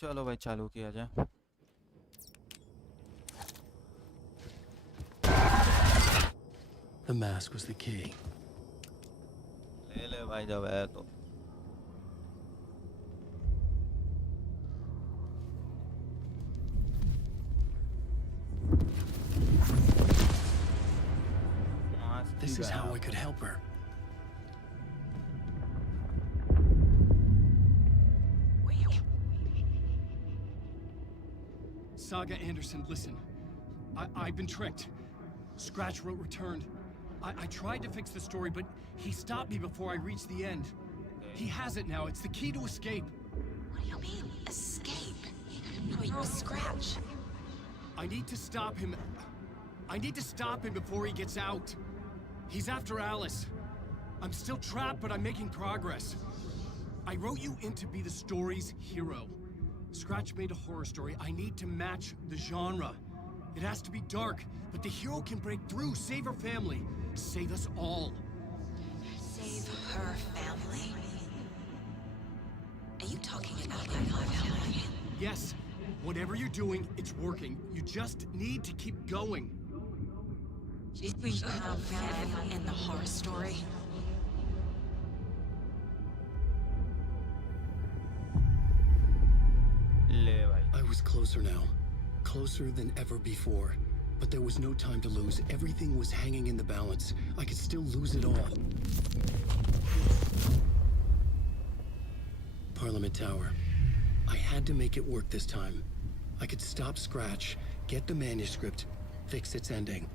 चलो भाई चालू किया जाए। The mask was the key. ले ले भाई जब है तो। This is how I could help her. Saga Anderson, listen. I've been tricked. Scratch wrote returned. I tried to fix the story, but he stopped me before I reached the end. He has it now. It's the key to escape. What do you mean, escape? I mean, Scratch. I need to stop him. I need to stop him before he gets out. He's after Alice. I'm still trapped, but I'm making progress. I wrote you in to be the story's hero. Scratch made a horror story. I need to match the genre. It has to be dark, but the hero can break through, save her family, save us all. Save her family? Are you talking about my family? Yes. Whatever you're doing, it's working. You just need to keep going. Did we have family in the horror story? ले भाई। I was closer now. Closer than ever before. But there was no time to lose. Everything was hanging in the balance. I could still lose it all. Parliament Tower. I had to make it work this time. I could stop Scratch, get the manuscript, fix its ending.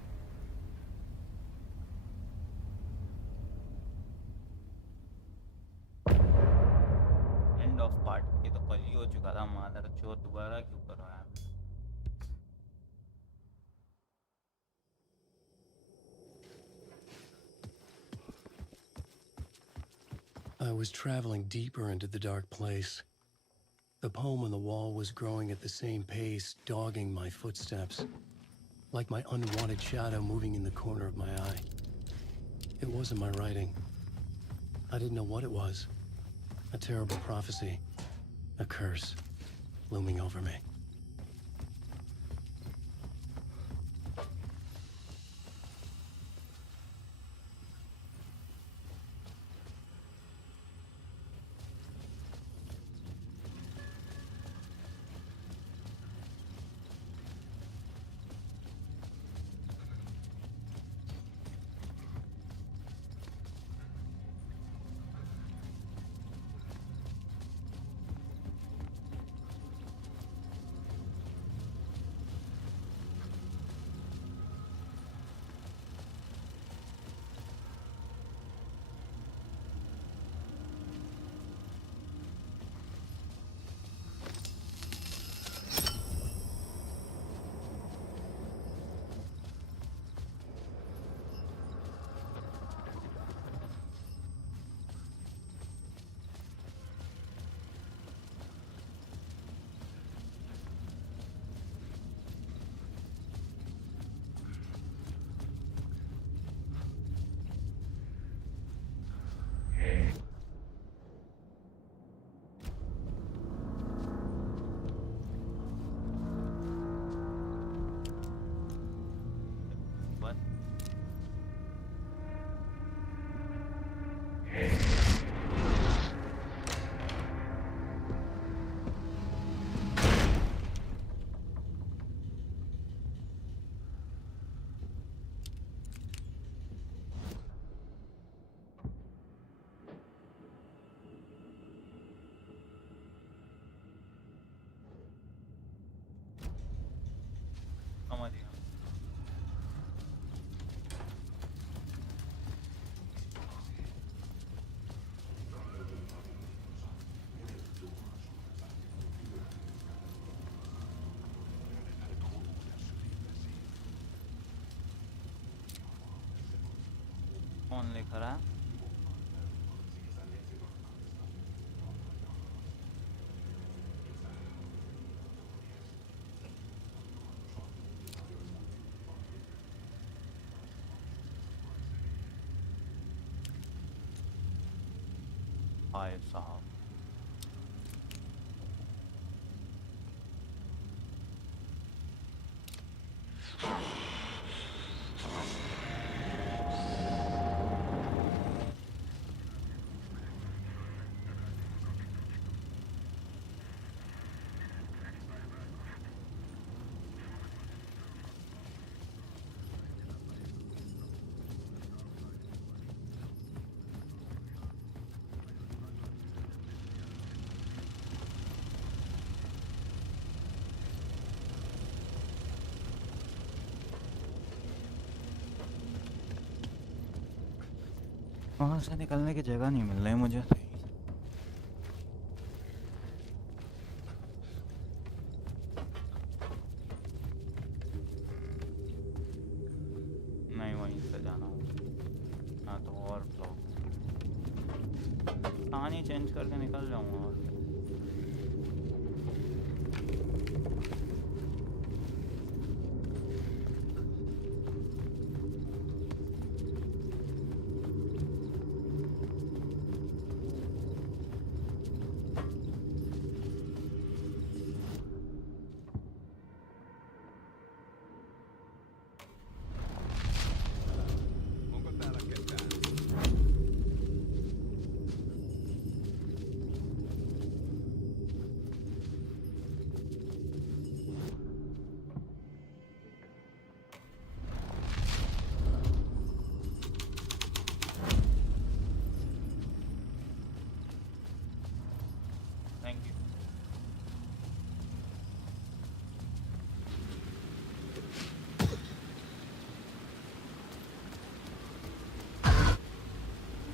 End of part ये तो कल ही हो चुका था। मादर चोर दोबारा क्यों करवाया? I was traveling deeper into the dark place. The poem on the wall was growing at the same pace, dogging my footsteps, like my unwanted shadow moving in the corner of my eye. It wasn't my writing. I didn't know what it was. A terrible prophecy, a curse, looming over me. What? समझ गया। कौन लिख रहा? हाय साहब। वहाँ से निकलने की जगह नहीं मिल रही मुझे। नहीं वहीं से जाना होगा, हाँ तो और ब्लॉक कहानी चेंज करके निकल जाऊँगा। और थैंक यू।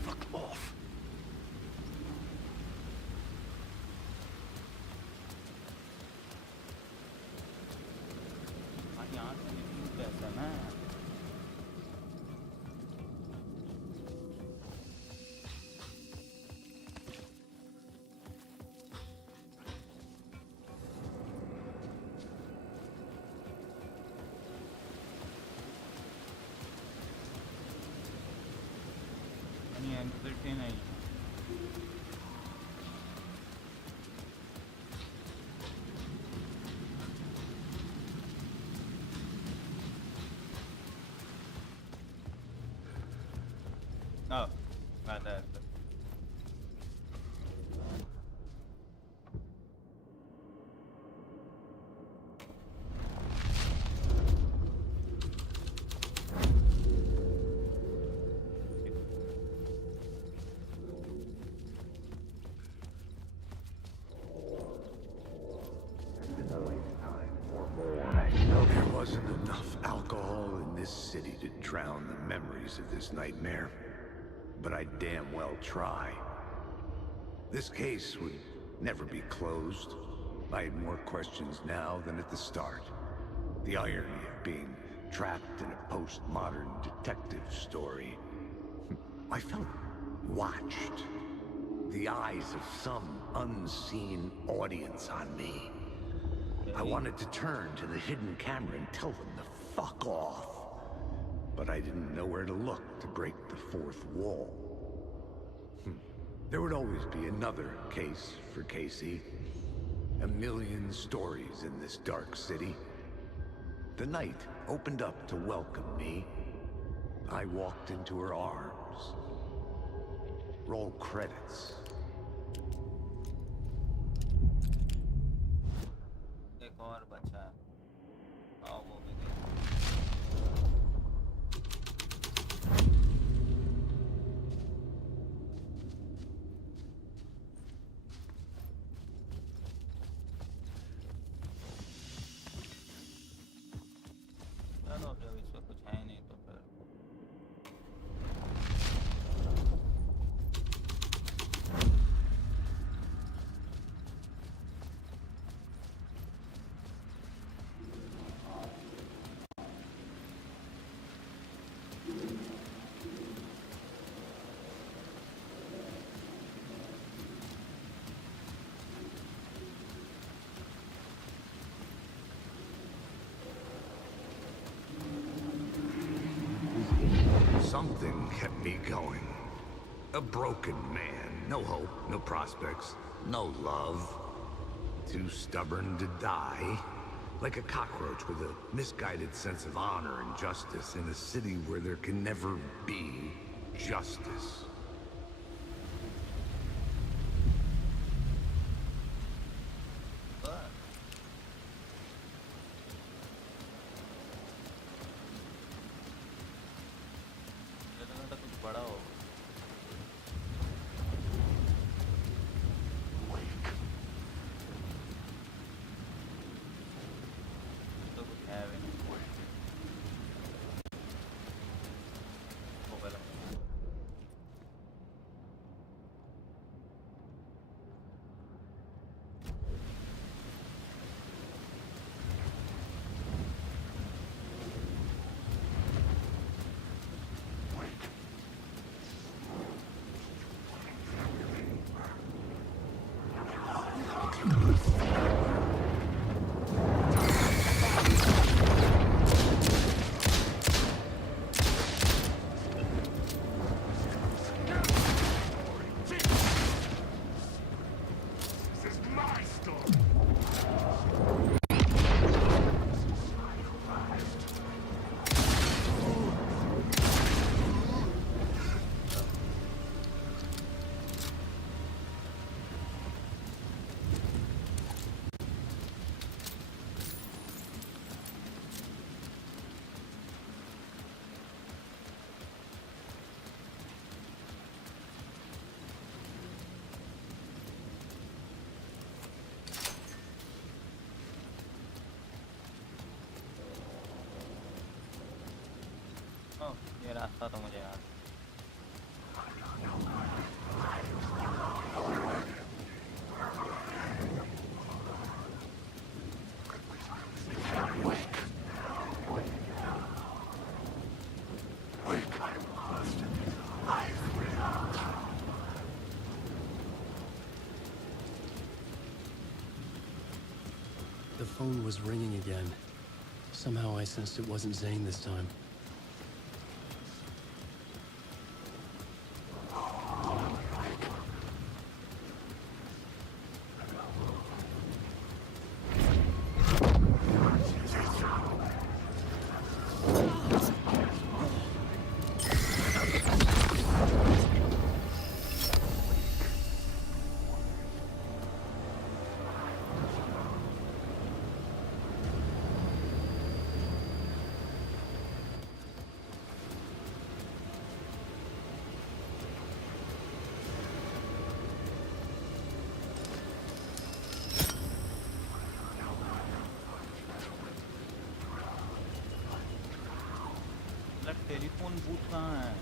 Fuck off. यहाँ से निकलूँ कैसे मैं? एग्जिट ही नहीं। Oh, got that. There wasn't enough alcohol in this city to drown the memories of this nightmare, but I damn well try. This case would never be closed. I had more questions now than at the start. The irony of being trapped in a postmodern detective story. I felt watched. The eyes of some unseen audience on me. I wanted to turn to the hidden camera and tell them to fuck off. But I didn't know where to look to break the fourth wall. There would always be another case for Casey. A million stories in this dark city. The night opened up to welcome me. I walked into her arms. Roll credits. एक और बचा है, आओ वो भी चलो जब इसमें कुछ है नहीं तो फिर Something kept me going. A broken man. No hope, no prospects, no love. Too stubborn to die. Like a cockroach with a misguided sense of honor and justice in a city where there can never be justice. बस मुझे लगा था कुछ बड़ा हो तो कुछ है भी नहीं हो गया This is my story. ओह ये रास्ता तो मुझे याद The phone was ringing again. Somehow I sensed it wasn't Zane this time. Telephone booth कहाँ है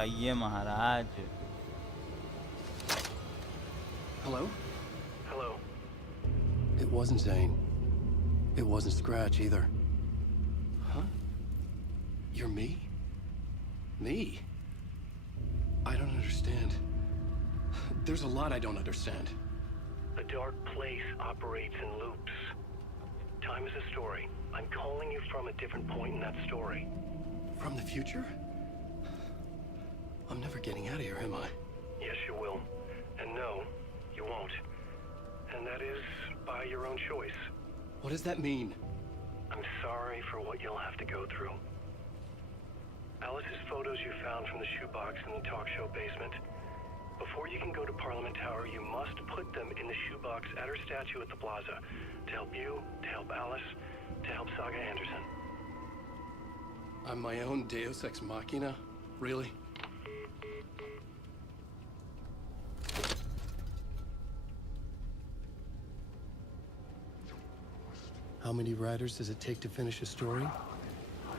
खाइए महाराज Hello? Hello. It wasn't Zane. It wasn't Scratch either. Huh? You're me? Me? I don't understand. There's a lot I don't understand. The dark place operates in loops. Time is a story. I'm calling you from a different point in that story. From the future? I'm never getting out of here, am I? Yes, you will. And no, you won't. And that is by your own choice. What does that mean? I'm sorry for what you'll have to go through. Alice's photos you found from the shoebox in the talk show basement. Before you can go to Parliament Tower, you must put them in the shoebox at her statue at the plaza. To help you, to help Alice, to help Saga Anderson. I'm my own Deus Ex Machina? Really? How many writers does it take to finish a story?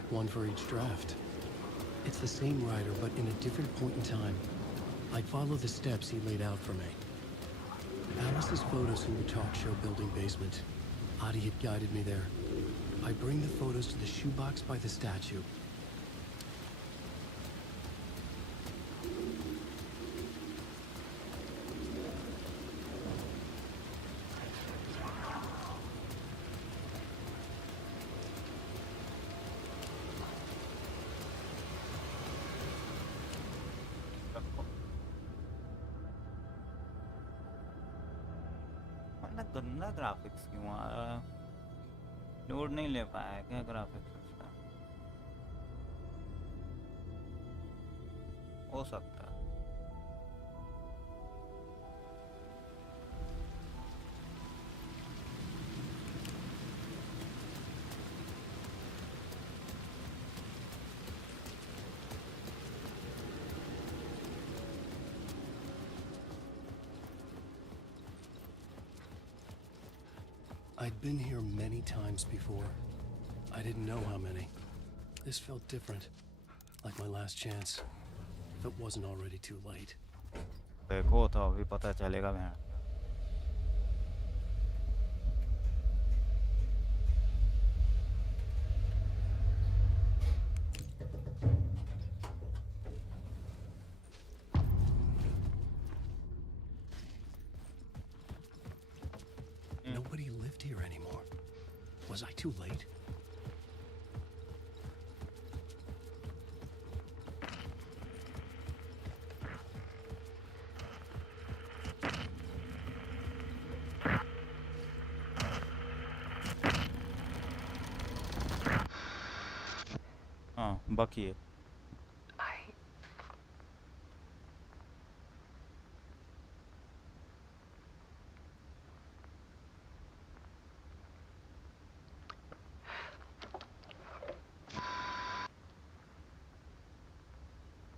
One for each draft. It's the same writer, but in a different point in time. I follow the steps he laid out for me. Alice's photos from the talk show building basement. Adi had guided me there. I bring the photos to the shoebox by the statue. मतलब गंदा graphics क्यों आ रहा है? Load नहीं ले पाया है क्या ग्राफिक्स उसका? हो सकता है. I'd been here many times before. I didn't know how many. This felt different, like my last chance, if it wasn't already too late. देखो तो अभी पता चलेगा मैं. Nobody lived here anymore. Was I too late? हाँ बाकी है.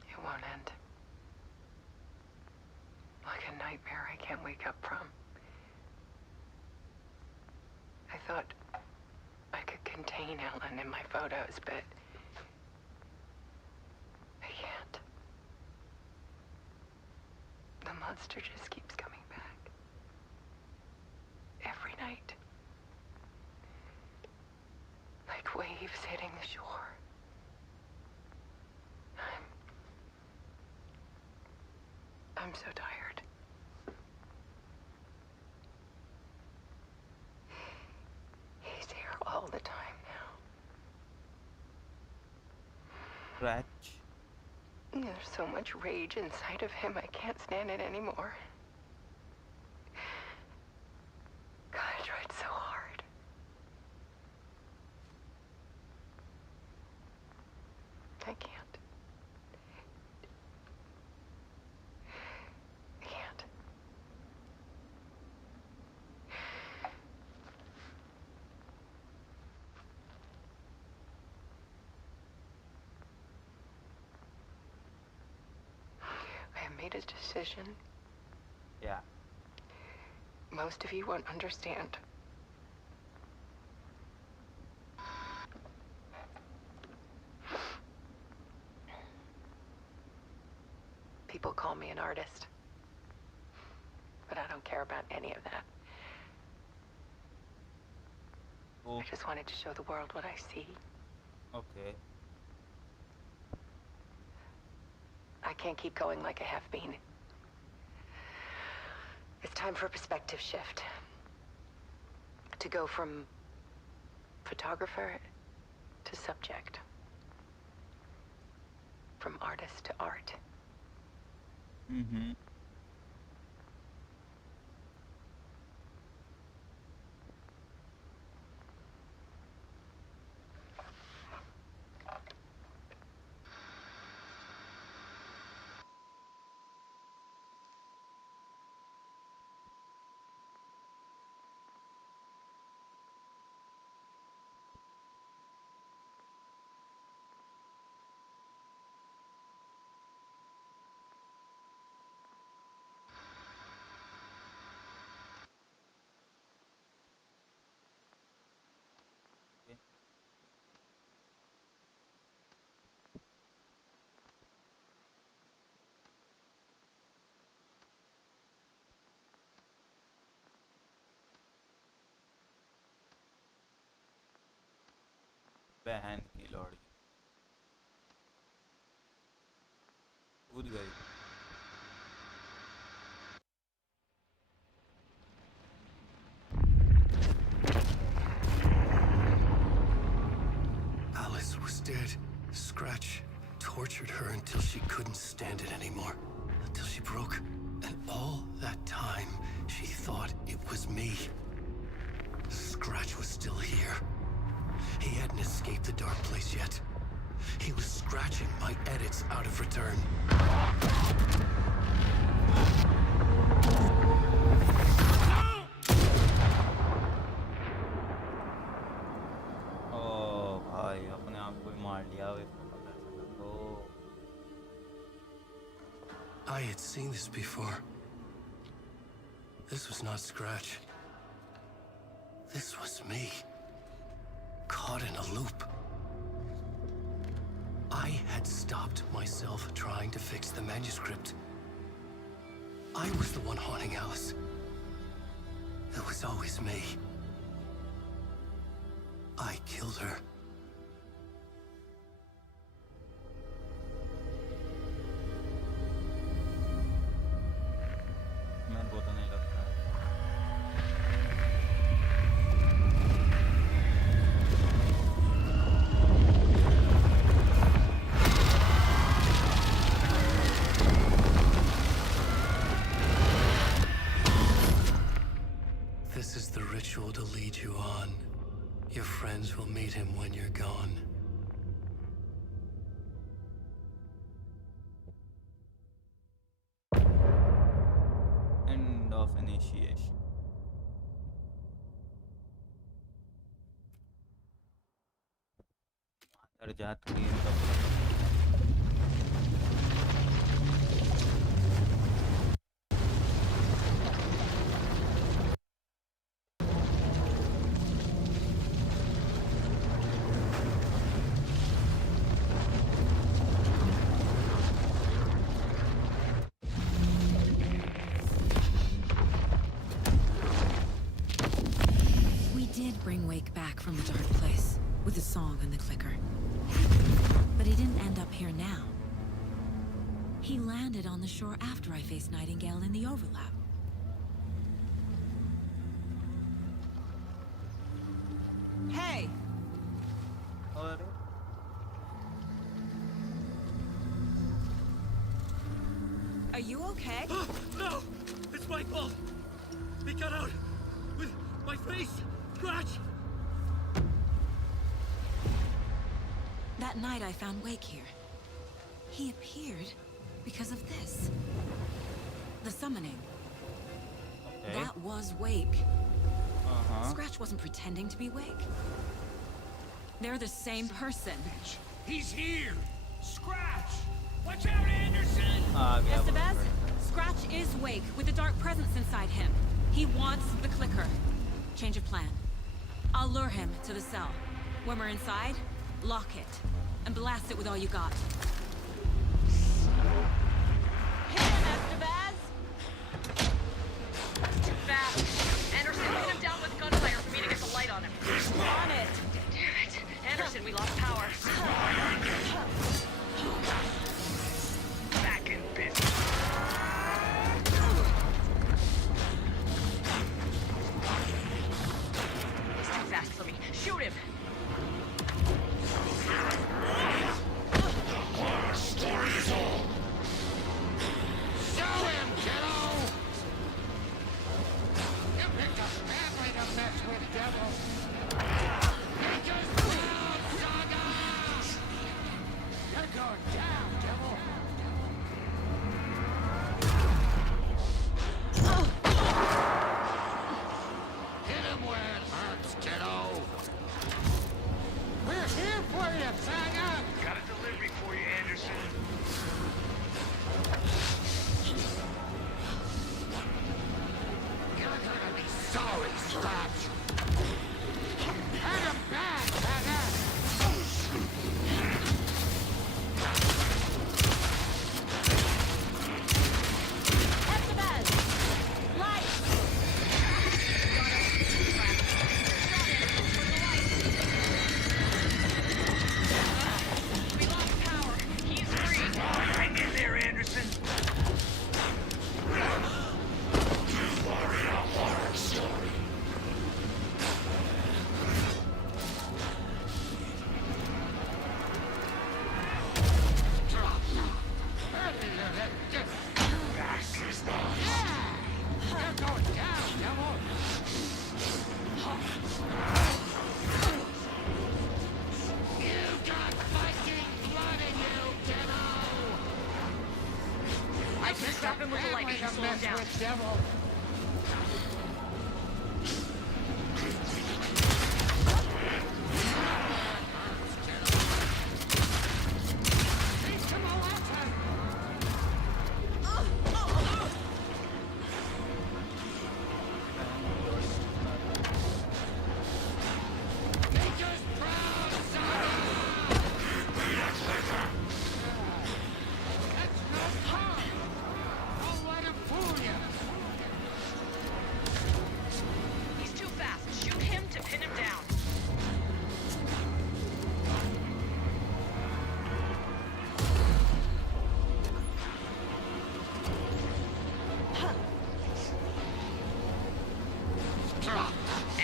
It won't end. Like a nightmare I can't wake up from. I thought I could contain Ellen in my photos, but I can't. The monster just keeps coming back. Every night. Like waves hitting the shore. I'm so tired. He's here all the time now. Scratch. There's so much rage inside of him, I can't stand it anymore. God, I tried so hard. I can't. I can't. I have made a decision. Yeah. Most of you won't understand. People call me an artist. But I don't care about any of that. Oh, I just wanted to show the world what I see. okay. I can't keep going like I have been. It's time for a perspective shift. To go from photographer to subject. From artist to art. Mm-hmm. बहन की लौड़ी कूद गई। Alice was dead. Scratch tortured her until she couldn't stand it anymore. Until she broke. And all that time, she thought it was me. Scratch was still here. He hadn't escaped the dark place yet. He was scratching my edits out of return. ओ भाई अपने आप को ही मार लिया वे तो पता चला तो। I had seen this before. This was not Scratch. This was me. Caught in a loop. I had stopped myself trying to fix the manuscript. I was the one haunting Alice. It was always me. I killed her. मेरे को तो नहीं लगता। This is the ritual to lead you on. Your friends will meet him when you're gone. End of initiation. अंदर जात game का We did bring Wake back from the dark place with a song and the clicker. But he didn't end up here now. He landed on the shore after I faced Nightingale in the overlap. Hey! और Are you okay? No! It's my fault! He got out! With my face! Scratch! That night I found Wake here. He appeared because of this. The summoning. okay. That was Wake. Uh-huh. Scratch wasn't pretending to be Wake. They're the same person. He's here! Scratch! Watch out, Anderson! आ गया Estevez, बराबर। Scratch is Wake with a dark presence inside him. He wants the clicker. Change of plan. I'll lure him to the cell. When we're inside, lock it. And blast it with all you got. Hit him, Estevez! Too fast. Anderson, hit him down with gunfire for me to get the light on him. On it! Damn it. Anderson, we lost power. Back in business. He's too fast for me. Shoot him! light if you slow him down. He's too fast. Shoot him to pin him down.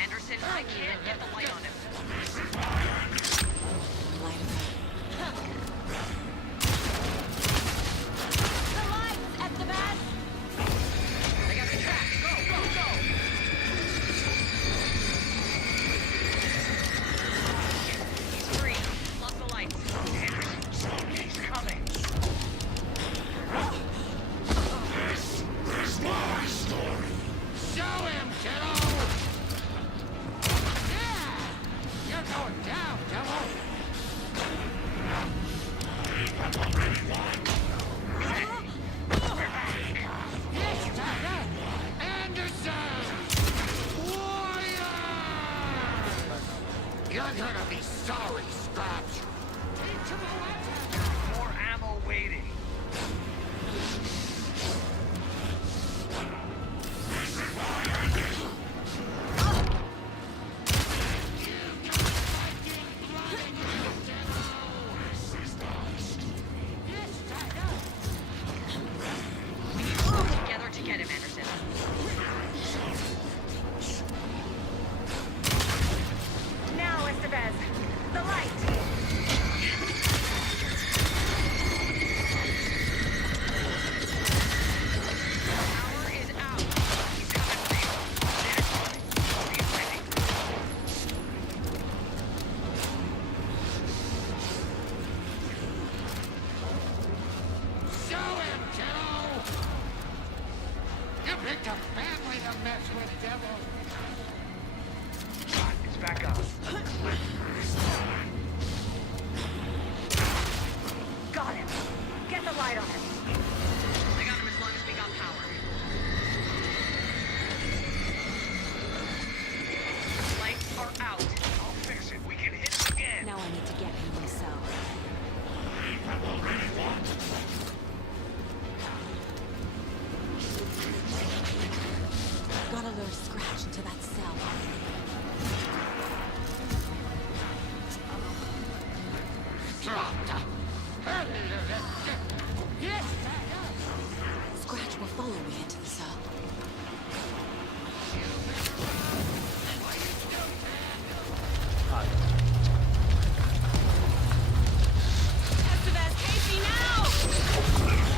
Anderson, I can't get the light on him. Light him. The lights at the back. I got the track. Go, go, go. He's free. Lost the lights. Anderson, he's coming. This is my story. Show him, kiddo! Yeah! You're going down, devil! Yes, Tiger! Anderson! Warrior! You're gonna be sorry, Scratch! Teach him a lesson! More ammo waiting. We need to work together to get him, Anderson. Now, Estevez. The light. Power is out. He's coming for you. Be ready. Show him, kiddo! You picked a family to mess with, devil! It's back up. Got him. Get the light on him. I got him as long as we got power. Lights are out. I'll fix it. We can hit it again. Now I need to get him in the cell. Gotta lure Scratch into that cell. Dropped. Yes, Scratch will follow me into the cell. Estevez, Casey, now!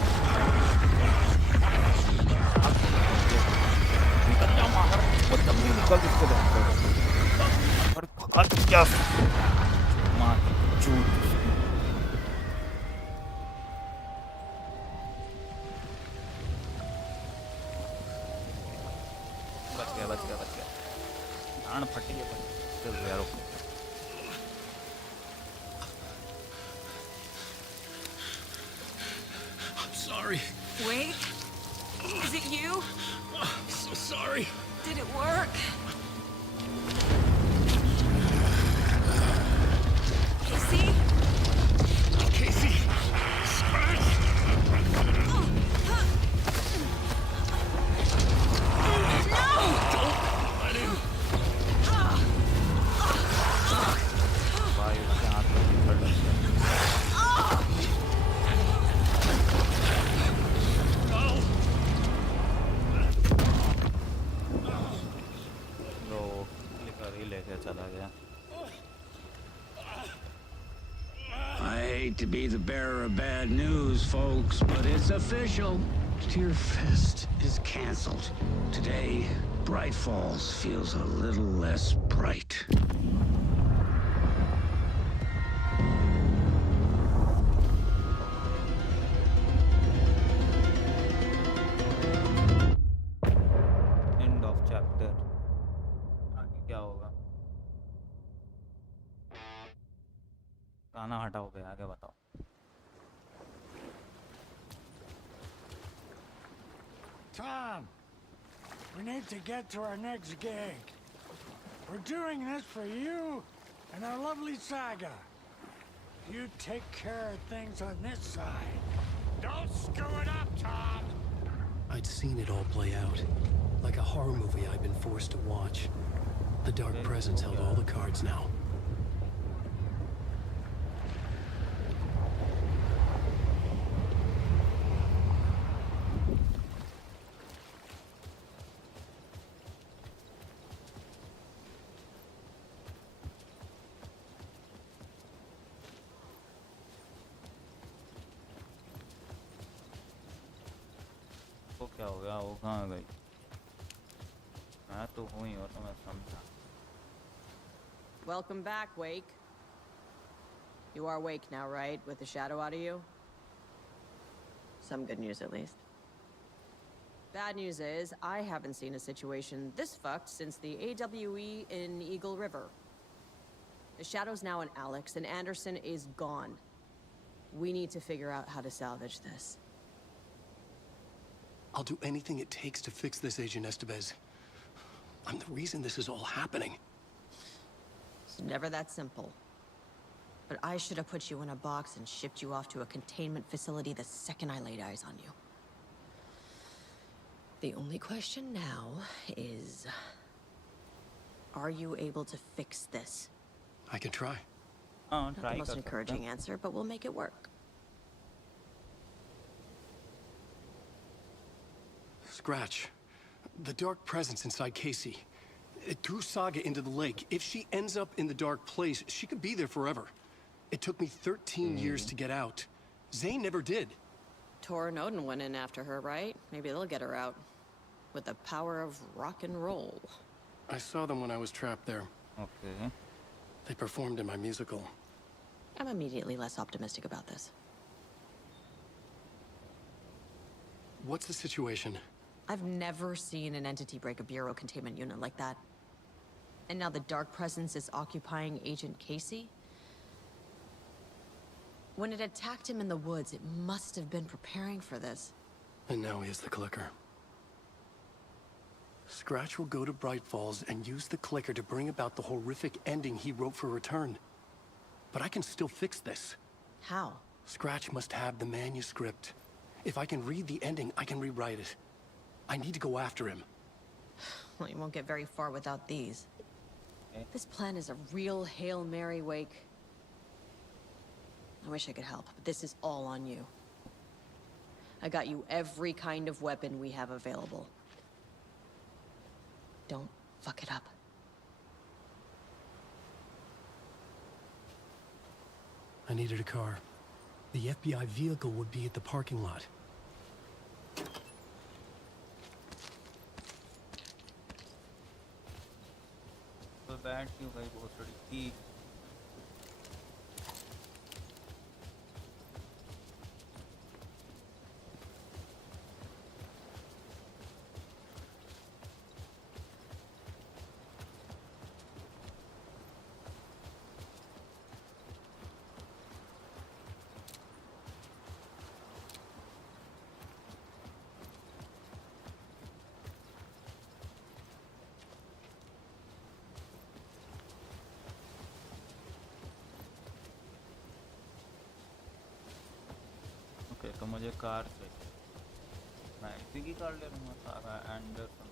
बच गया प्राण फट गया चल यार I'm sorry. Wait. Is it you? I'm so sorry. Did it work? Casey? Casey. Scratch. I hate to be the bearer of bad news, folks, but it's official. Tear Fest is canceled. Today, Bright Falls feels a little less bright. End of chapter. आगे क्या होगा? गाना हटाओ बे, आगे बताओ। Tom, we need to get to our next gig. We're doing this for you and our lovely Saga. You take care of things on this side. Don't screw it up, Tom! I'd seen it all play out, like a horror movie I'd been forced to watch. The Dark Presence held all the cards now. वो क्या हो गया? वो कहाँ गई? मैं तो हूँ ही, और तो मैं समझा। Welcome back, Wake. You are awake now, right? With the shadow out of you? Some good news, at least. Bad news is, I haven't seen a situation this fucked since the AWE in Eagle River. The shadow's now in Alex, and Anderson is gone. We need to figure out how to salvage this. I'll do anything it takes to fix this, Agent Estevez. I'm the reason this is all happening. It's never that simple. But I should have put you in a box and shipped you off to a containment facility the second I laid eyes on you. The only question now is... are you able to fix this? I can try. हाँ, Not try the most कर सकते encouraging हैं। answer, but we'll make it work. Scratch. The Dark Presence inside Casey. It threw Saga into the lake. If she ends up in the Dark Place, she could be there forever. It took me 13 years to get out. Zane never did. Tor and Odin went in after her, right? Maybe they'll get her out. With the power of rock and roll. I saw them when I was trapped there. Okay. They performed in my musical. I'm immediately less optimistic about this. What's the situation? I've never seen an entity break a Bureau containment unit like that. And now the Dark Presence is occupying Agent Casey? When it attacked him in the woods, it must have been preparing for this. And now he has the clicker. Scratch will go to Bright Falls and use the clicker to bring about the horrific ending he wrote for Return. But I can still fix this. How? Scratch must have the manuscript. If I can read the ending, I can rewrite it. I need to go after him. Well, you won't get very far without these. Okay. This plan is a real Hail Mary, Wake. I wish I could help, but this is all on you. I got you every kind of weapon we have available. Don't fuck it up. I needed a car. The FBI vehicle would be at the parking lot. तो बैठ क्यों गई भोसड़ी की? Okay, तो मुझे car चाहिए। मैं इसी की कार ले लूँगा, सागा एंडरसन।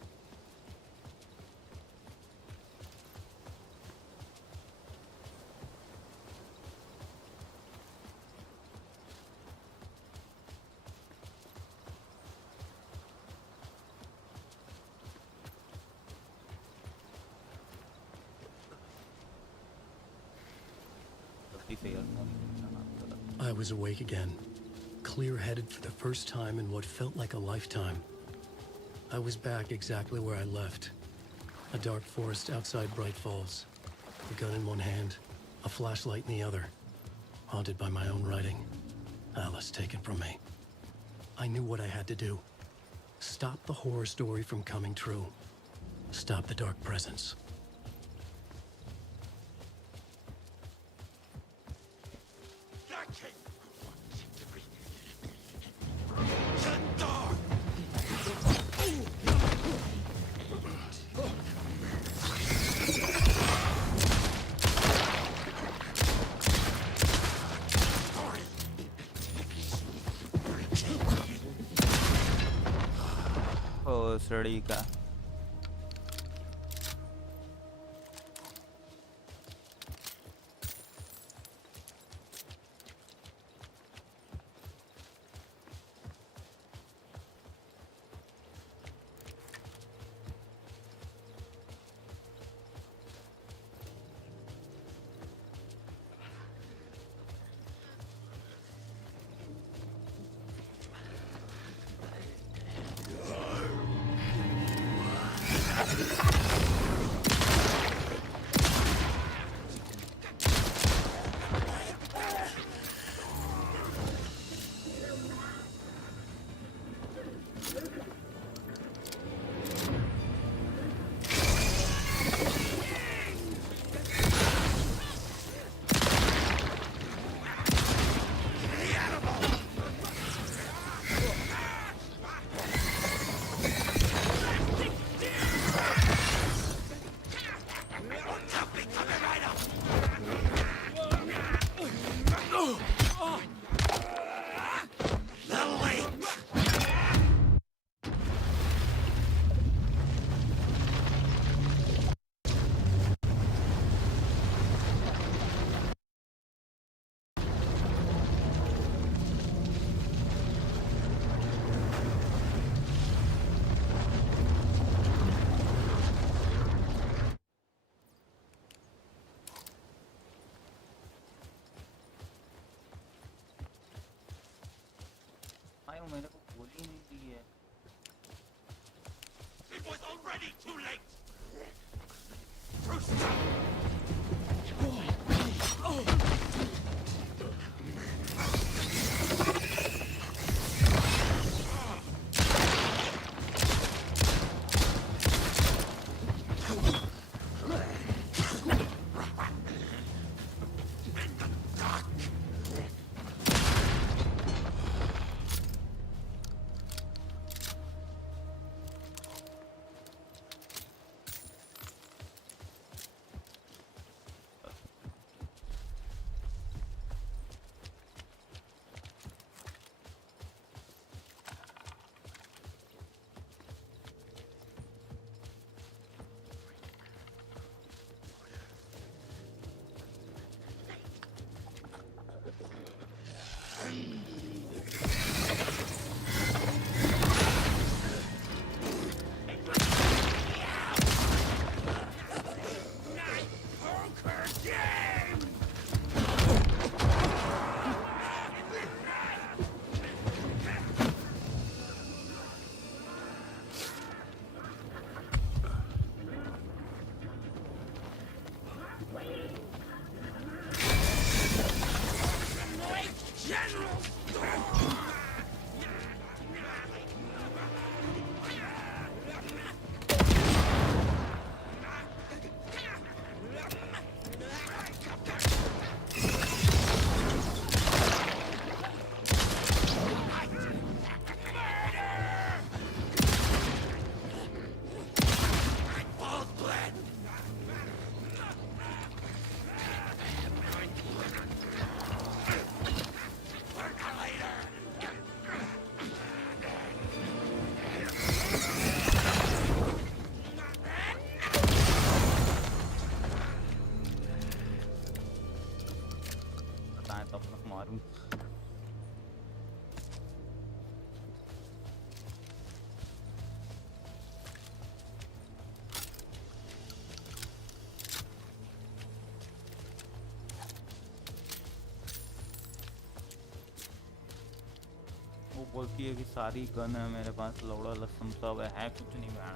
गलती से ईयरफोन चलाना पड़ा। I was awake again, clear-headed for the first time in what felt like a lifetime. I was back exactly where I left. A dark forest outside Bright Falls. A gun in one hand, a flashlight in the other. Haunted by my own writing. Alice taken from me. I knew what I had to do. Stop the horror story from coming true. Stop the dark presence. ओ सड़ी का आयो मेरे को गोली नहीं दी है It was already too late! वो बोलती है कि सारी गन है मेरे पास लौड़ा लसम सब है कुछ नहीं मैं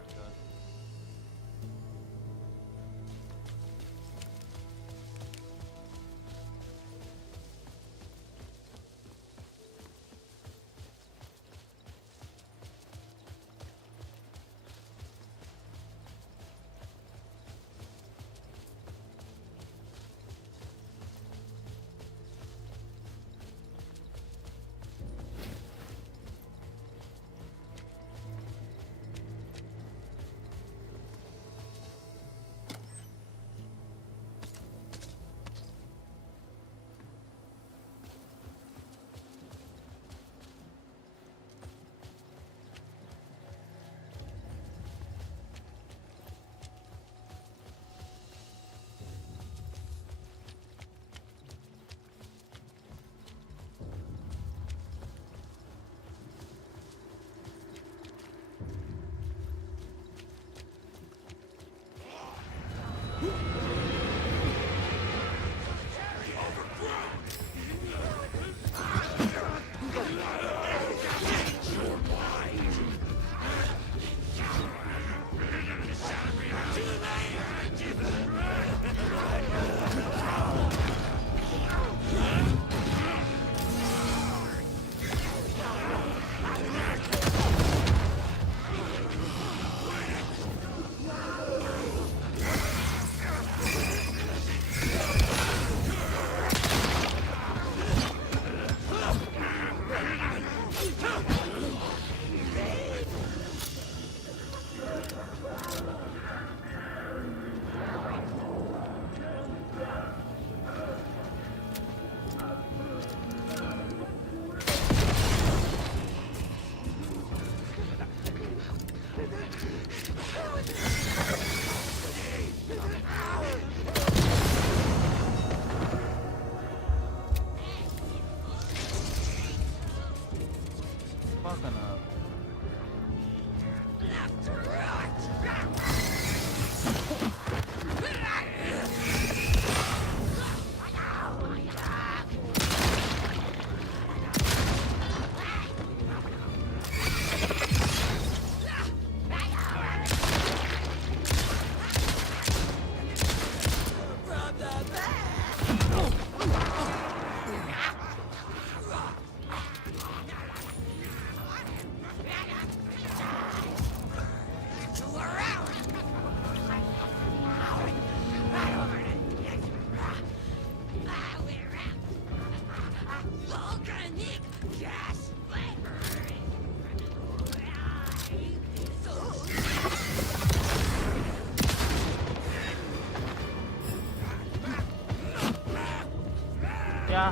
जा।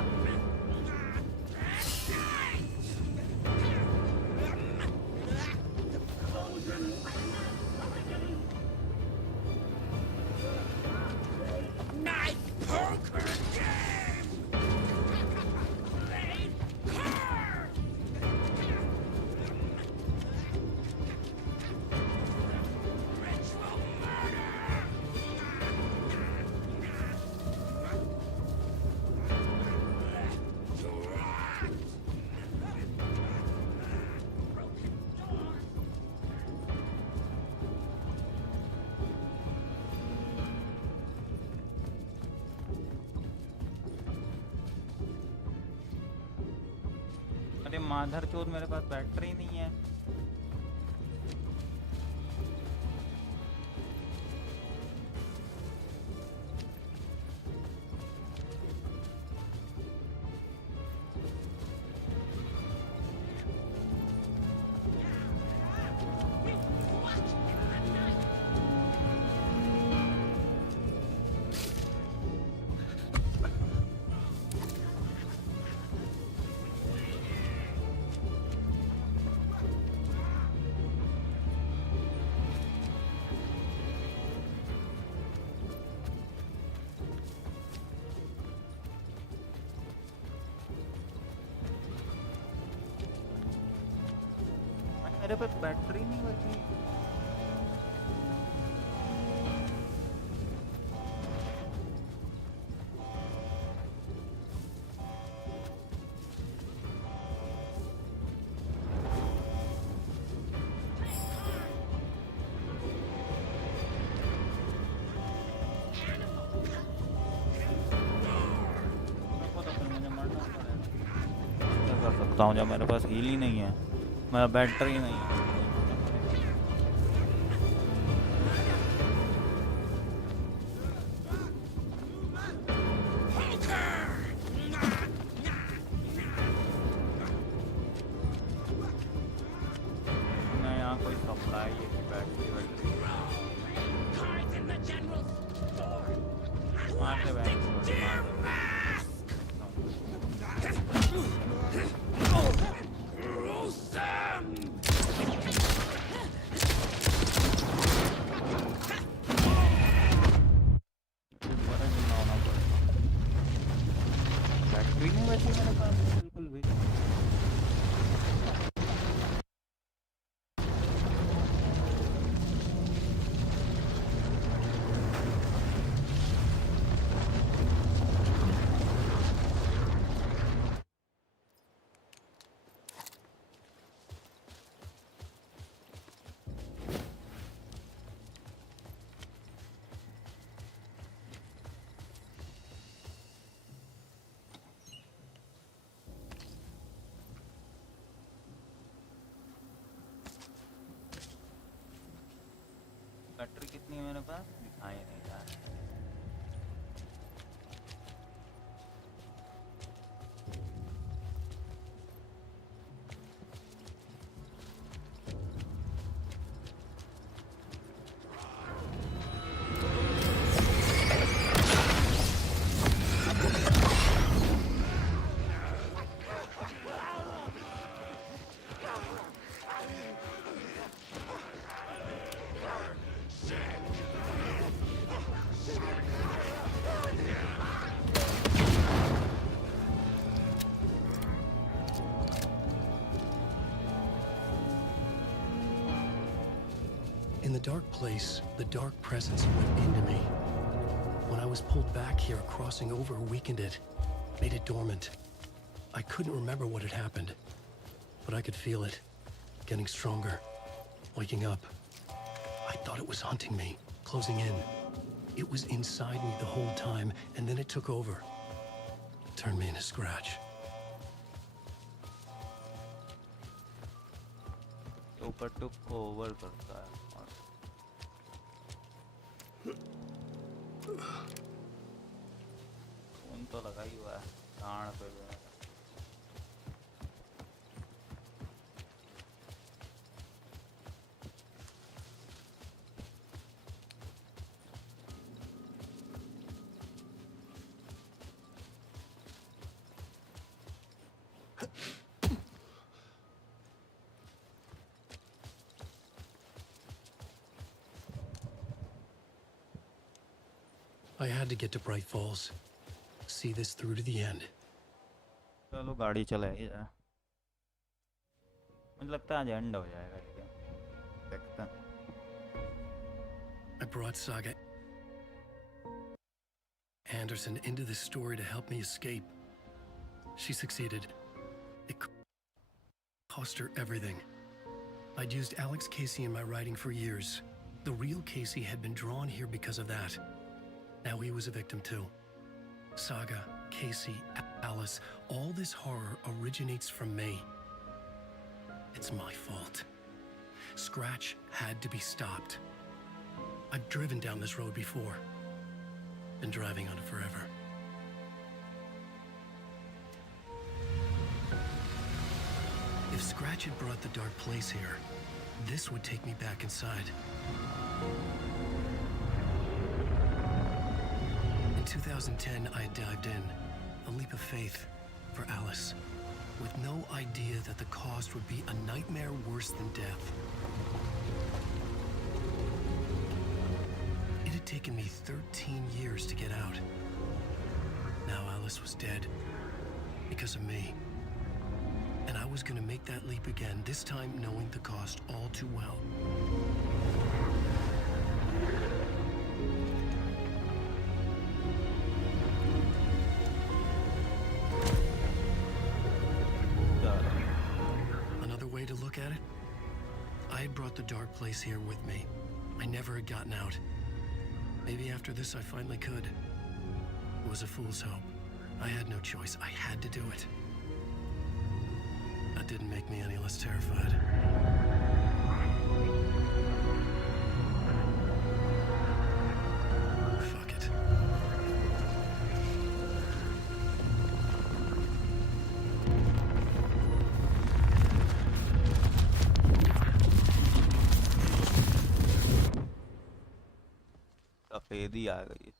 अरे माधर चोद, मेरे पास बैटरी नहीं है। मेरे पास बैटरी नहीं बची। मेरे को तो फिर मुझे मरना पड़ेगा। क्या कर सकता हूँ जब मेरे पास हील ही नहीं है, मेरा बैटरी नहीं है। मैं यहाँ कोई सप्लाई है कि बैटरी वैटरी मार दे बैटरी। बैटरी नहीं बची मेरे पास बिल्कुल भी। बैटरी कितनी है मेरे पास दिखाई नहीं रहा है। In the dark place, the dark presence went into me. When I was pulled back here, crossing over weakened it, made it dormant. I couldn't remember what had happened, but I could feel it, getting stronger, waking up. I thought it was hunting me, closing in. It was inside me the whole time, and then it took over. Turned me into scratch. ऊपर took over करता है और phone तो लगा ही हुआ है कान पे भी। I had to get to Bright Falls. See this through to the end. चलो गाड़ी चलाइए जरा। मुझे लगता है आज एंड हो जाएगा ये। देखते हैं। I brought Saga Anderson into this story to help me escape. She succeeded. It cost her everything. I'd used Alex Casey in my writing for years. The real Casey had been drawn here because of that. Now he was a victim too. Saga, Casey, Alice, all this horror originates from me. It's my fault. Scratch had to be stopped. I've driven down this road before. Been driving on it forever. If Scratch had brought the dark place here, this would take me back inside. In 2010, I had dived in, a leap of faith for Alice, with no idea that the cost would be a nightmare worse than death. It had taken me 13 years to get out. Now Alice was dead, because of me. And I was gonna make that leap again, this time knowing the cost all too well. Another way to look at it? I had brought the dark place here with me. I never had gotten out. Maybe after this I finally could. It was a fool's hope. I had no choice. I had to do it. That didn't make me any less terrified. Fuck it. सफेदी आ गई।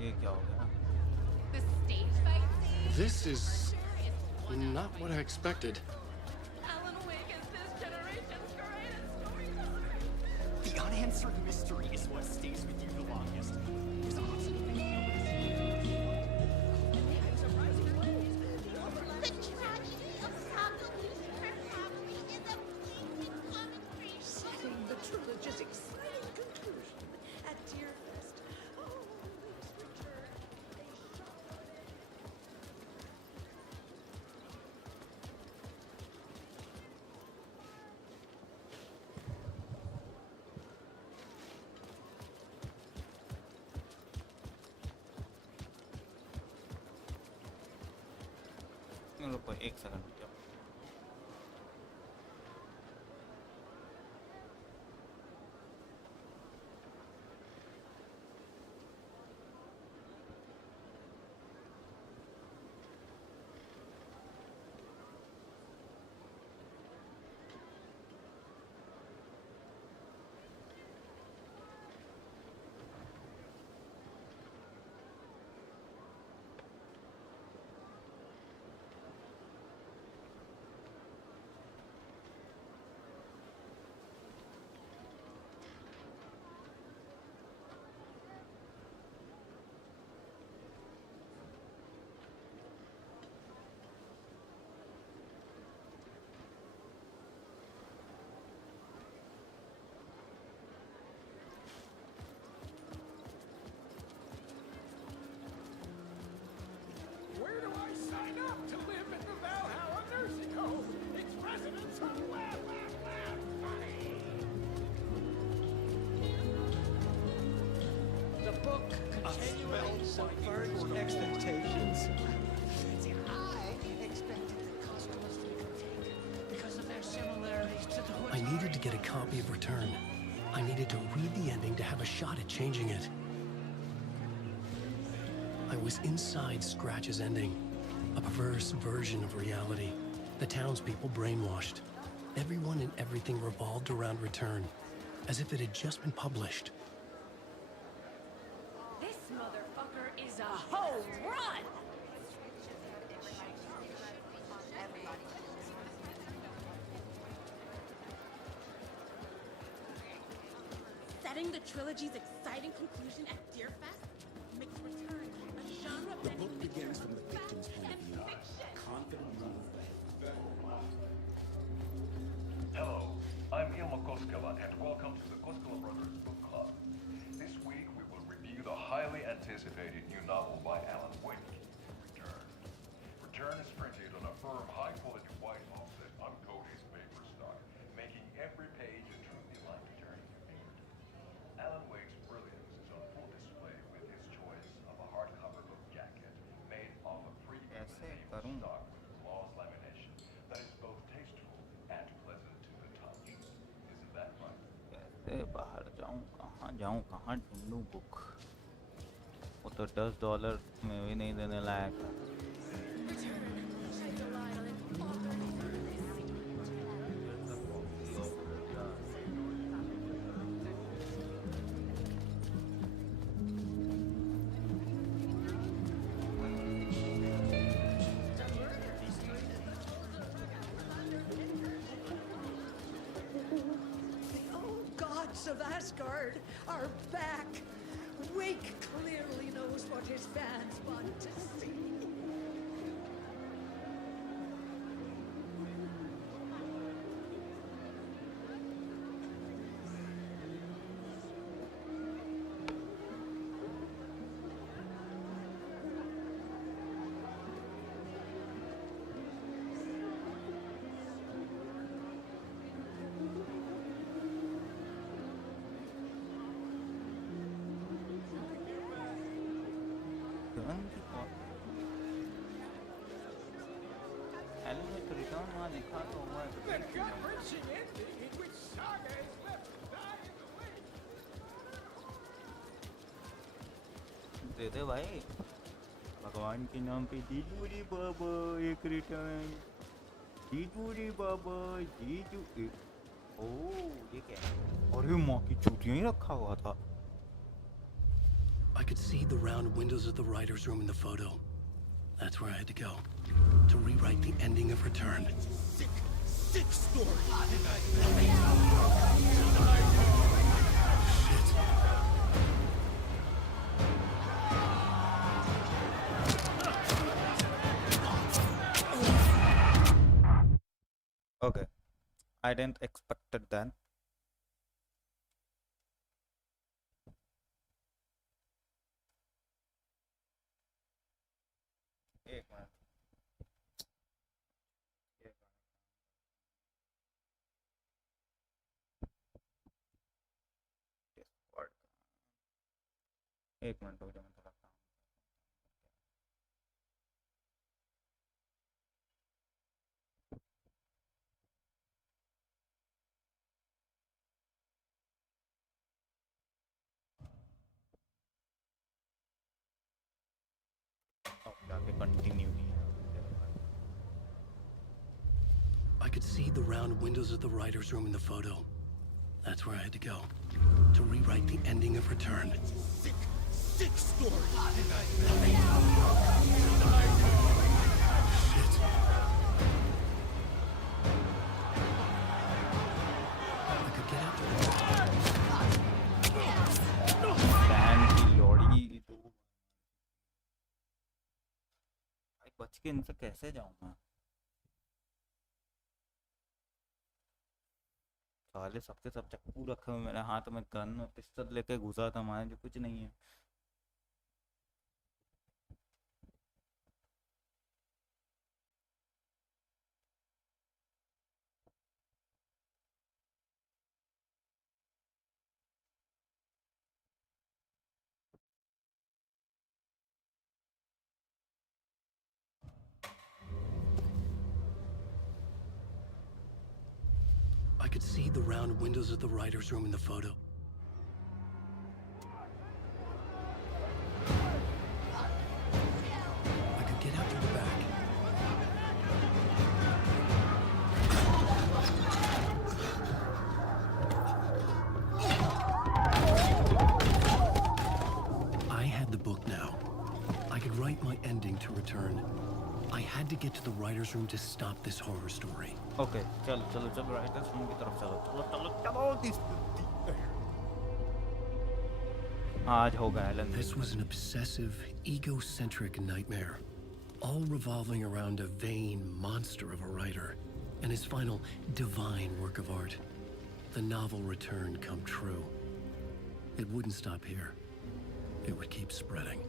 ये क्या हो गया? The stage fight scene? This is not what I expected. Alan Wake is this generation's greatest storyteller. The unanswered mystery is what stays with you the longest. There's a hot secret thing The tragedy of Saga losing her family is a fleeting commentary. Setting the trilogy's exciting conclusion at Deerfest. Oh, Luke's return. They shot रुको एक second रुक जाओ। Where do I sign up to live in the Valhalla nursing home? Its residents who laugh, laugh, laugh, funny. The book continually subverts expectations. See, I expected the customers to take because of their similarities to the I needed to get a copy of Return. I needed to read the ending to have a shot at changing it. I was inside Scratch's ending. A perverse version of reality. The townspeople brainwashed. Everyone and everything revolved around Return, as if it had just been published. This motherfucker is a home run! Setting the trilogy's exciting conclusion at Deerfest makes Return a genre The book begins from the victim's point of view. Confident move. Hello, I'm Ilma Koskela, and welcome to the Koskela Brothers Book Club. This week we will review the highly anticipated new novel by Alan Wake, Return. Return is printed on a firm, high-quality white offset, uncoated paper stock, making every page a truly life-turning fingertip. Alan Wake's brilliance is on full display with his choice of a hardcover book jacket made of a premium label stock with gloss lamination that is both tasteful and pleasant to the touch. Isn't that right? कैसे बाहर जाऊँ कहाँ ढूंढूँ book वो तो $10 में भी नहीं देने लायक है Of Asgard are back. Wake clearly knows what his fans want to see. The gut-wrenching ending in which Saga is left to die in the wake. दे दे भाई भगवान के नाम पे जीजूरी बाबा एक रिटर्न जीजूरी बाबा जीजू ओ ये क्या है और ये माँ की चूतियाँ ही रखा हुआ था I could see the round windows of the writer's room in the photo. That's where I had to go. To rewrite the ending of Return. Sick story. Okay, I didn't expect it then. एक minute एक minute हो जाए मैं थोड़ा काम अब जाके continue I could see the round windows of the writer's room in the photo. That's where I had to go. To rewrite the ending of Return. Sick story. Ban की लौड़ी तो भाई बच के इनसे कैसे जाऊंगा साले सबके सब चक्कू रखे हुए मेरे हाथ में गन पिस्टल लेके घुसा था हमारे जो कुछ नहीं है I could see the round windows of the writer's room in the photo. I could get out through the back. book now. I could write my ending to return. I had to get to the writer's room to stop this horror story. Okay, चलो चलो चलो writers room की तरफ चलो चलो चलो चलो आज होगा Elon. This was an obsessive, egocentric nightmare, all revolving around a vain monster of a writer and his final divine work of art. The novel Return come true. It wouldn't stop here. It would keep spreading.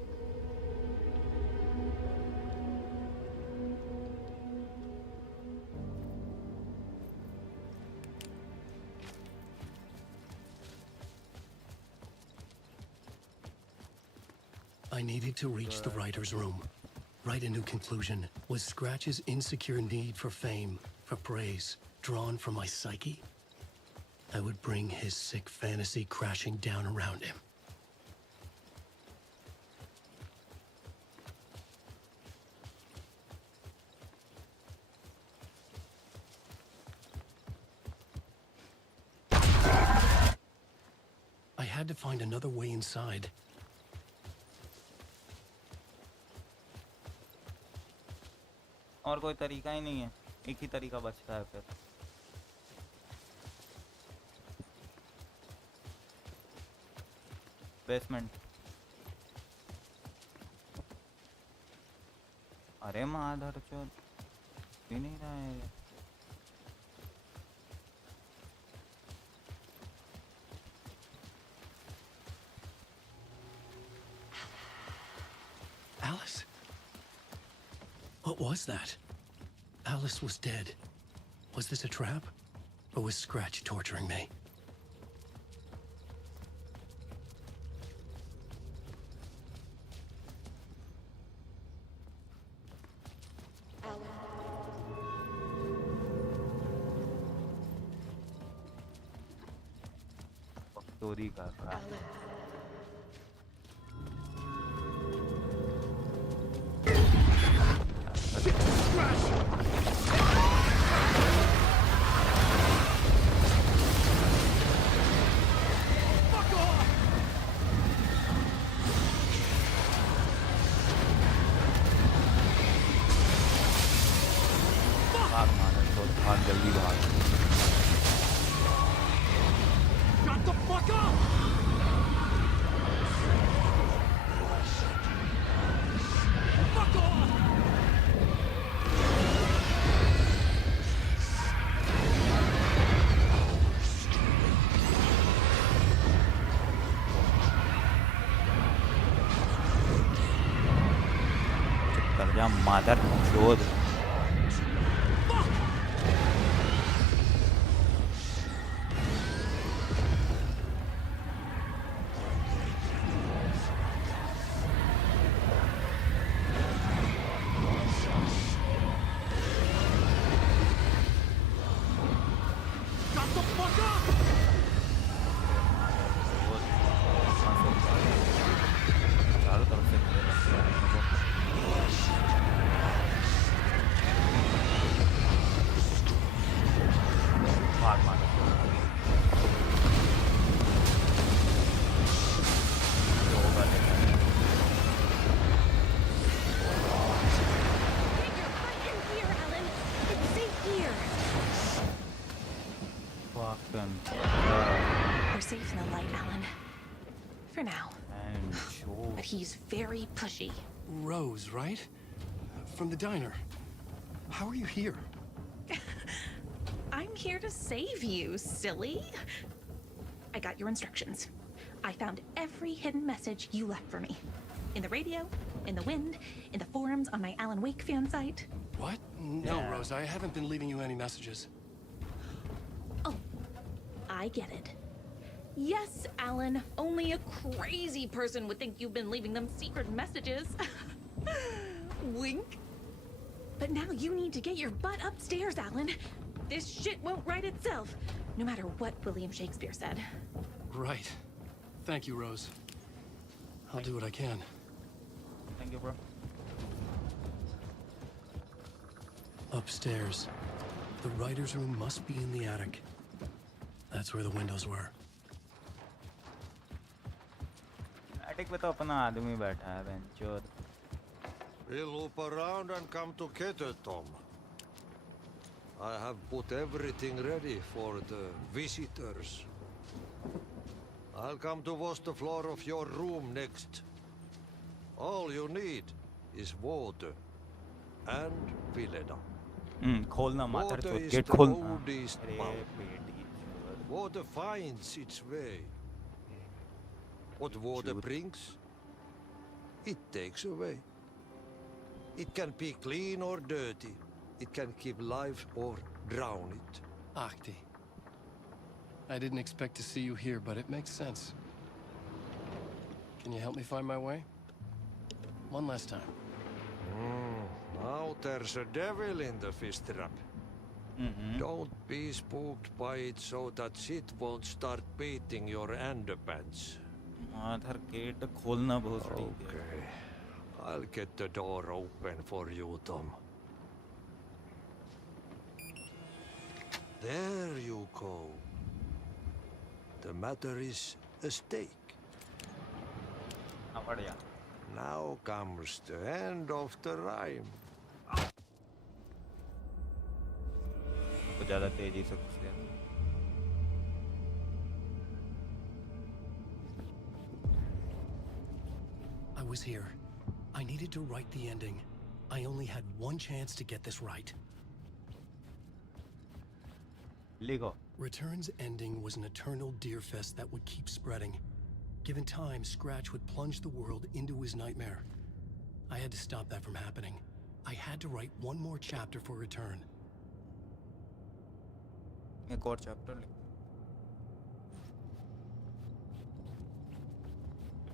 I needed to reach the writer's room. Write a new conclusion. Was Scratch's insecure need for fame, for praise, drawn from my psyche? I would bring his sick fantasy crashing down around him. I had to find another way inside. और कोई तरीका ही नहीं है, एक ही तरीका बचता है फिर. बेसमेंट. अरे माधर चोद भी नहीं रहा है. Alice? What was that? Alice was dead. Was this a trap? Or was Scratch torturing me? चोरी कर रहा है. भाग माधर चोद, भाग जल्दी भाग. Shut the fuck up! Fuck off! कर जा माधर चोद. Shut the fuck up! चारों तरफ से घेरे रखते हैं इनको. भाग माधर चोद. जो होगा देखा है. Get your butt in here, Alan. It's safe here. Fucking We're safe in the light, Alan. For now. and sure. But he's very pushy. Rose, right? From the diner. How are you here? I'm here to save you, silly. I got your instructions. I found every hidden message you left for me. In the radio, in the wind, in the forums on my Alan Wake fan site. What? No, Rose, I haven't been leaving you any messages. Oh, I get it. Yes, Alan, only a crazy person would think you've been leaving them secret messages. Wink. But now you need to get your butt upstairs, Alan. This shit won't right itself, no matter what William Shakespeare said. Right. Thank you, Rose. I'll do what I can. Thank you, bro. Upstairs. The writer's room must be in the attic. That's where the windows were. Cinematic पे तो अपना आदमी बैठा है बेंचोद. We'll loop around and come together, Tom. I have put everything ready for the visitors. I'll come to wash the floor of your room next. All you need is water and Vileda. खोलना मातर Water तो is gate the खोलना. oldest अरे power. बेटी. Water finds its way. What water brings, it takes away. It can be clean or dirty. It can keep life or drown it. Ahti. I didn't expect to see you here, but it makes sense. Can you help me find my way? One last time. Now there's a devil in the fish trap. Don't be spooked by it so that shit won't start beating your underpants. मातर gate खोलना बहुत सही है. Okay. I'll get the door open for you, Tom. There you go. The matter is a stake. बढ़िया. Now comes the end of the rhyme. तो ज़्यादा तेजी से घुस गया. I was here. I needed to write the ending. I only had one chance to get this right. Lego. Return's ending was an eternal deer fest that would keep spreading. Given time, Scratch would plunge the world into his nightmare. I had to stop that from happening. I had to write one more chapter for Return. एक और chapter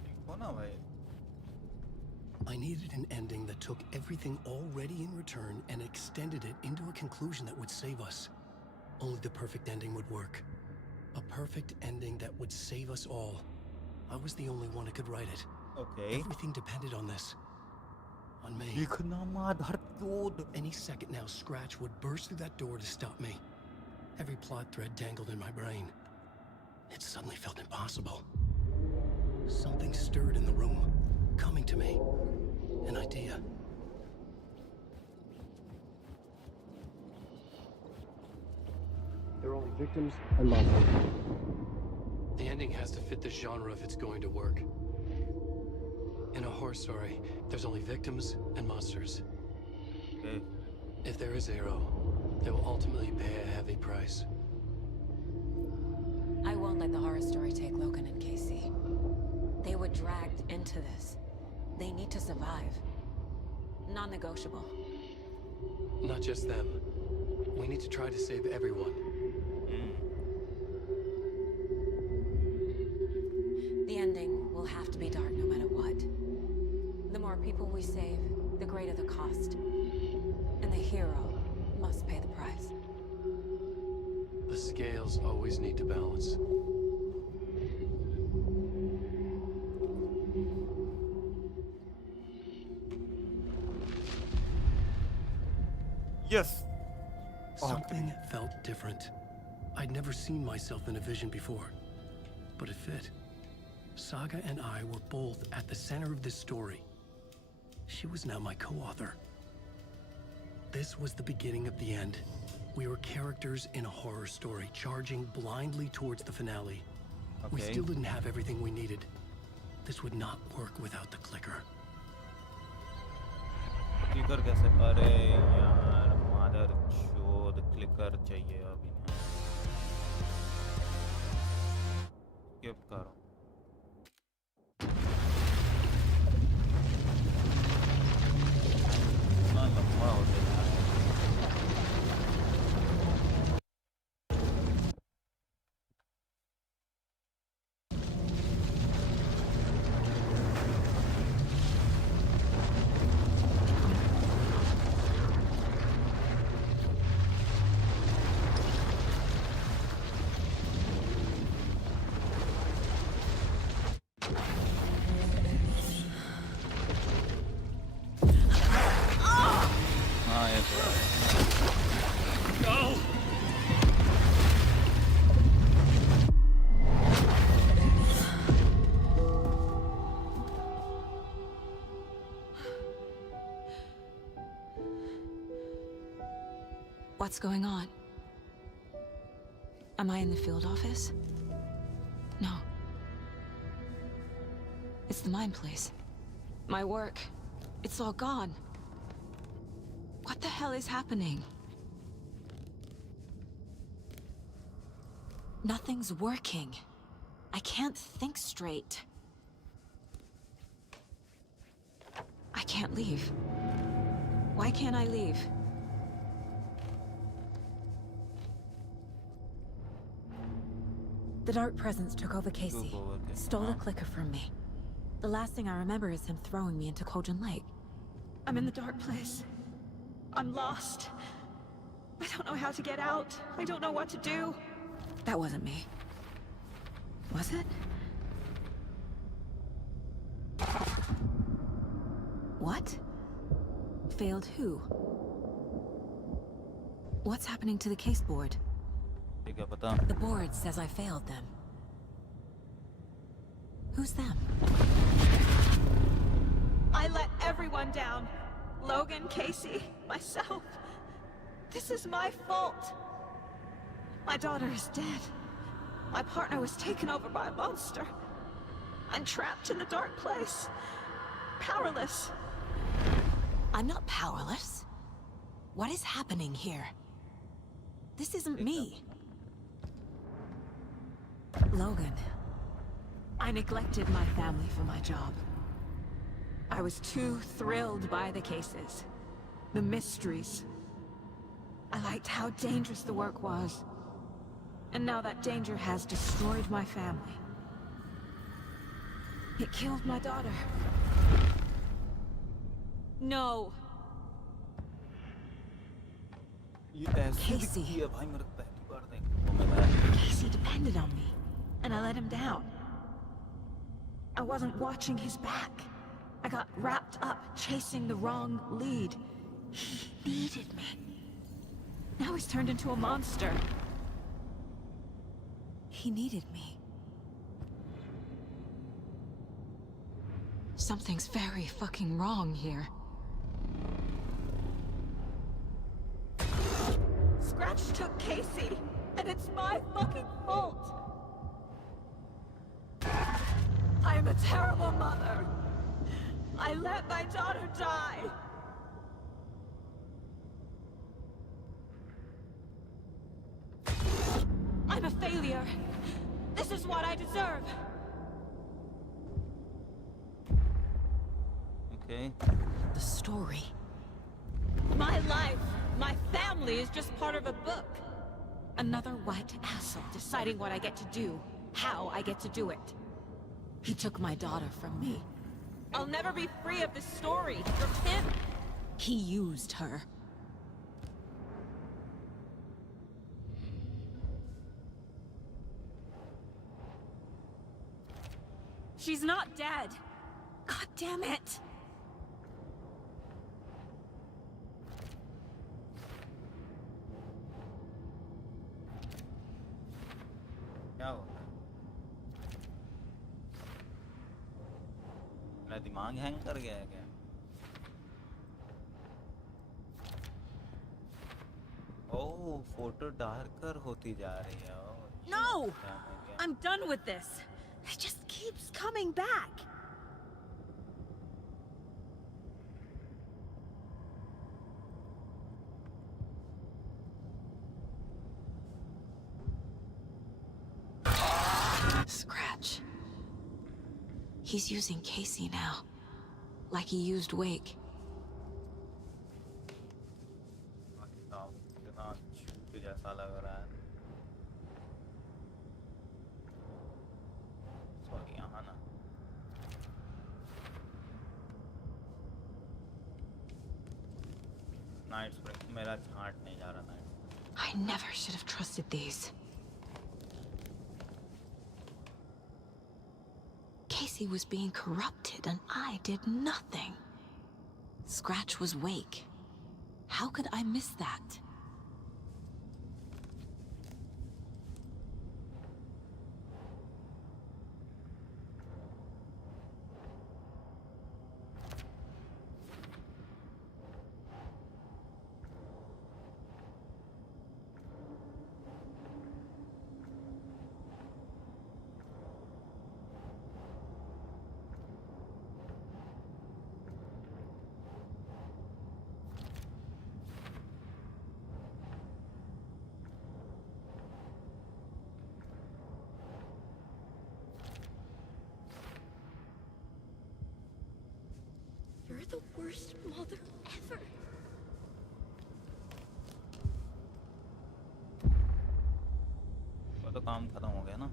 लिखो ना भाई. I needed an ending that took everything already in Return and extended it into a conclusion that would save us. Only the perfect ending would work. A perfect ending that would save us all. I was the only one who could write it. Okay. Everything depended on this. On me. लिखना मत हर दूध. Any second now, Scratch would burst through that door to stop me. Every plot thread dangled in my brain. It suddenly felt impossible. Something stirred in the room, coming to me. An idea. They're only victims and monsters. The ending has to fit the genre if it's going to work. In a horror story, there's only victims and monsters. Okay. If there is Arrow, they will ultimately pay a heavy price. I won't let the horror story take Logan and Casey. They were dragged into this. They need to survive. Non-negotiable. Not just them. We need to try to save everyone. The ending will have to be dark no matter what. The more people we save, the greater the cost. And the hero must pay the price. The scales always need to balance. Yes. Something felt different. I'd never seen myself in a vision before, but it fit. Saga and I were both at the center of this story. She was now my co-author. This was the beginning of the end. We were characters in a horror story, charging blindly towards the finale. We Okay. still didn't have everything we needed. This would not work without the clicker. Clicker कैसे? अरे यार mother चोद clicker चाहिए अभी. Skip करो. इतना लंबा हो गया. What's going on? Am I in the field office? No. It's the mine place. My work. It's all gone. What the hell is happening? Nothing's working. I can't think straight. I can't leave. Why can't I leave? The Dark Presence took over Casey. Stole a clicker from me. The last thing I remember is him throwing me into Cauldron Lake. I'm in the dark place. I'm lost. I don't know how to get out. I don't know what to do. That wasn't me. Was it? What? Failed who? What's happening to the case board? The board says I failed them. Who's them? I let everyone down. Logan, Casey, myself. This is my fault. My daughter is dead. My partner was taken over by a monster. I'm trapped in the dark place. Powerless. I'm not powerless. What is happening here? This isn't me. Logan. I neglected my family for my job. I was too thrilled by the cases. The mysteries. I liked how dangerous the work was. And now that danger has destroyed my family. It killed my daughter. No. Casey. Casey depended on me, and I let him down. I wasn't watching his back. I got wrapped up chasing the wrong lead. He needed me. Now he's turned into a monster. He needed me. Something's very fucking wrong here. Scratch took Casey, and it's my fucking fault. I'm a terrible mother. I let my daughter die. I'm a failure. This is what I deserve. Okay. The story. My life, my family is just part of a book. Another white asshole deciding what I get to do, how I get to do it. He took my daughter from me. I'll never be free of this story from him. He used her. She's not dead. God damn it. क्या हो मेरा दिमाग hang कर गया है क्या ओह photo darker होती जा रही है No! I'm done with this. It just keeps coming back. Scratch. He's using Casey now. Like he used Wake. जैसा लग रहा है सॉरी यहाँ ना नाइट स्प्रिंग मेरा झांट नहीं जा रहा night I never should have trusted these. Casey was being corrupted and I did nothing. Scratch was Wake. How could I miss that? the worst mother ever. वो तो काम खत्म हो गया ना,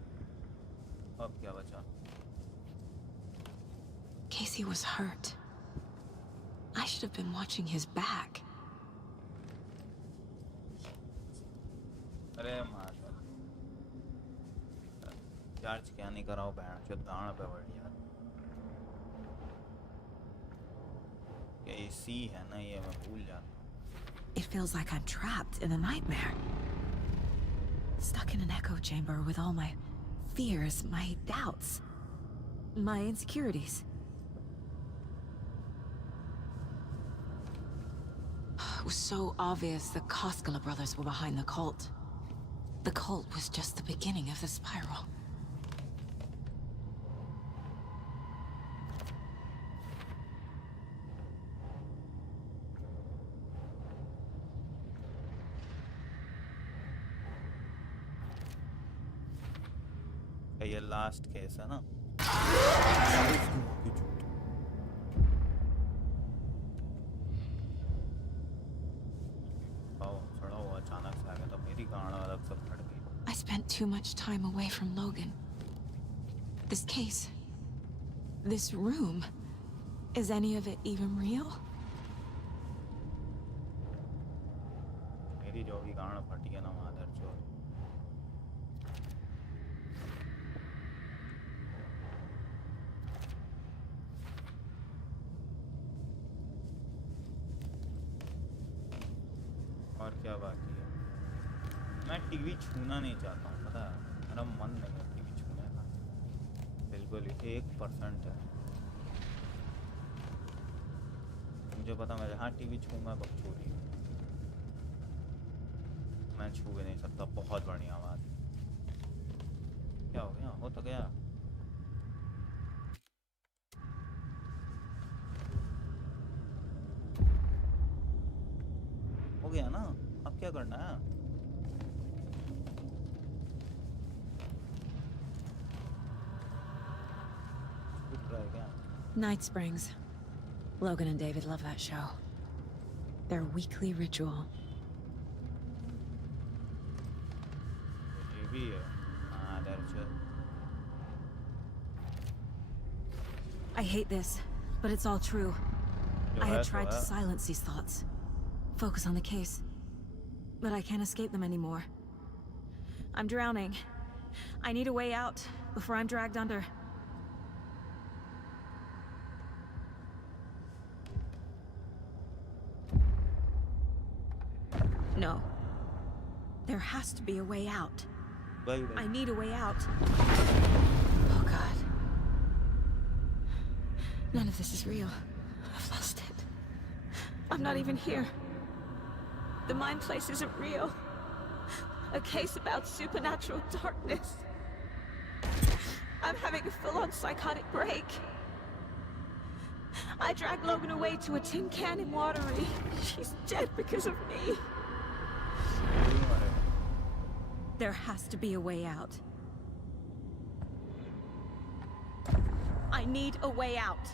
अब क्या बचा? Casey was hurt. I should have been watching his back. अरे मार चार्ज क्या नहीं कराओ बहन जो दान पे बढ़ यार। एसी है ना ये, मैं भूल जाता हूँ। It feels like I'm trapped in a nightmare. Stuck in an echo chamber with all my fears, my doubts, my insecurities. It was so obvious the Koskela brothers were behind the cult. The cult was just the beginning of the spiral. ये last case है ना? सड़ा हुआ अचानक से आ गया तो मेरी गांड अलग सब फट गई। I spent too much time away from Logan. This case, this room, is any of it even real? मेरी जो भी गांड फटी है ना मादर चोद। और क्या बाकी है? मैं टीवी छूना नहीं चाहता हूँ, पता है मेरा मन नहीं है टीवी छूने का, बिल्कुल 1% है। मुझे पता मैं जहाँ टीवी छूँगा बकचोदी, मैं छू भी नहीं सकता। बहुत बढ़िया बात। क्या हो गया? हो तो गया। हो गया ना, अब क्या करना है? Night Springs. Logan and David love that show. Their weekly ritual. ये भी है। हाँ, that's it. I hate this, but it's all true. I had tried to silence these thoughts. Focus on the case. But I can't escape them anymore. I'm drowning. I need a way out before I'm dragged under. No. There has to be a way out. I need a way out. Oh God. None of this is real. I've lost it. I'm not even here. The mind place isn't real. A case about supernatural darkness. I'm having a full-on psychotic break. I dragged Logan away to a tin can in Watery. She's dead because of me. There has to be a way out. I need a way out.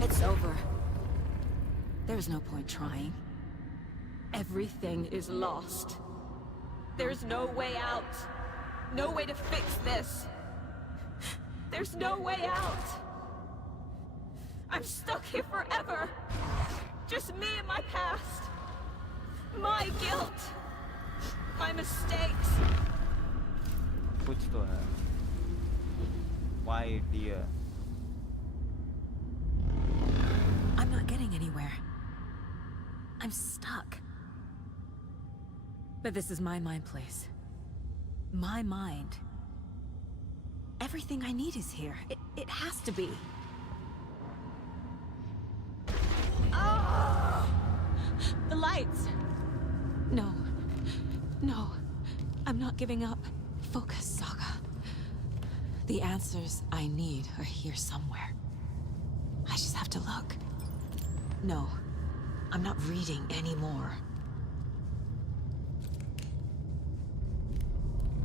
It's over. There's no point trying. Everything is lost. There's no way out. No way to fix this. There's no way out. I'm stuck here forever. Just me and my past. My guilt. My mistakes. कुछ तो है. Why, dear? I'm not getting anywhere. I'm stuck. But this is my mind place. My mind. Everything I need is here. It has to be. Oh! The lights! No. No. I'm not giving up. Focus, Saga. The answers I need are here somewhere. I just have to look. No. I'm not reading anymore.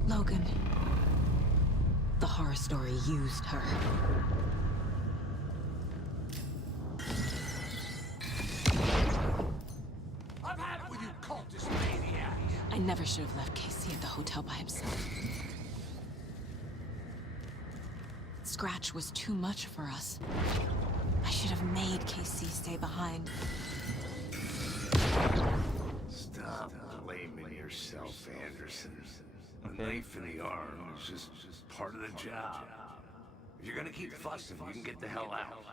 Logan. The horror story used her. never should have left Casey at the hotel by himself. Scratch was too much for us. I should have made Casey stay behind. Stop blaming yourself, Anderson. The knife in the arm is just part of the job. If you're gonna keep fussing, you can get the hell out.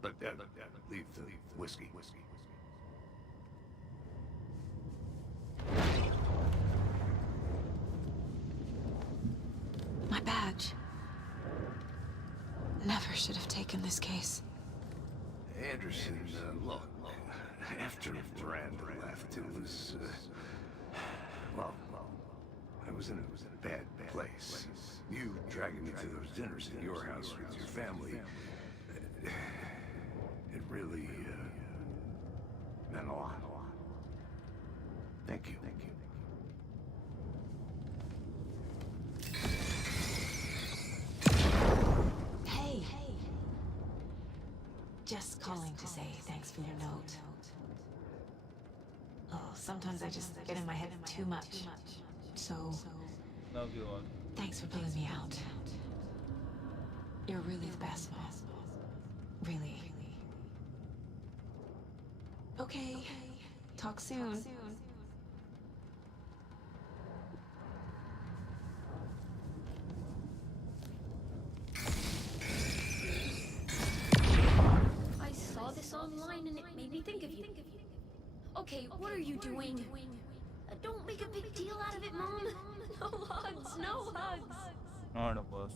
But leave the whiskey. My badge. Never should have taken this case. Anderson, look, after Miranda left, it was, well, I was in a bad place. You dragging me to those dinners at your house with your family, it really, meant a lot. Thank you. Hey. Just calling to say thanks for your note. Oh, sometimes I just get in my head too much. So, Love you all. thanks for pulling me out. You're really the best, Mom. Really. Okay. Talk soon. I saw this online and it made me think of you. Okay, what are you doing? Don't make a big deal out of it, Mom. No hugs, no hugs. Not a boss.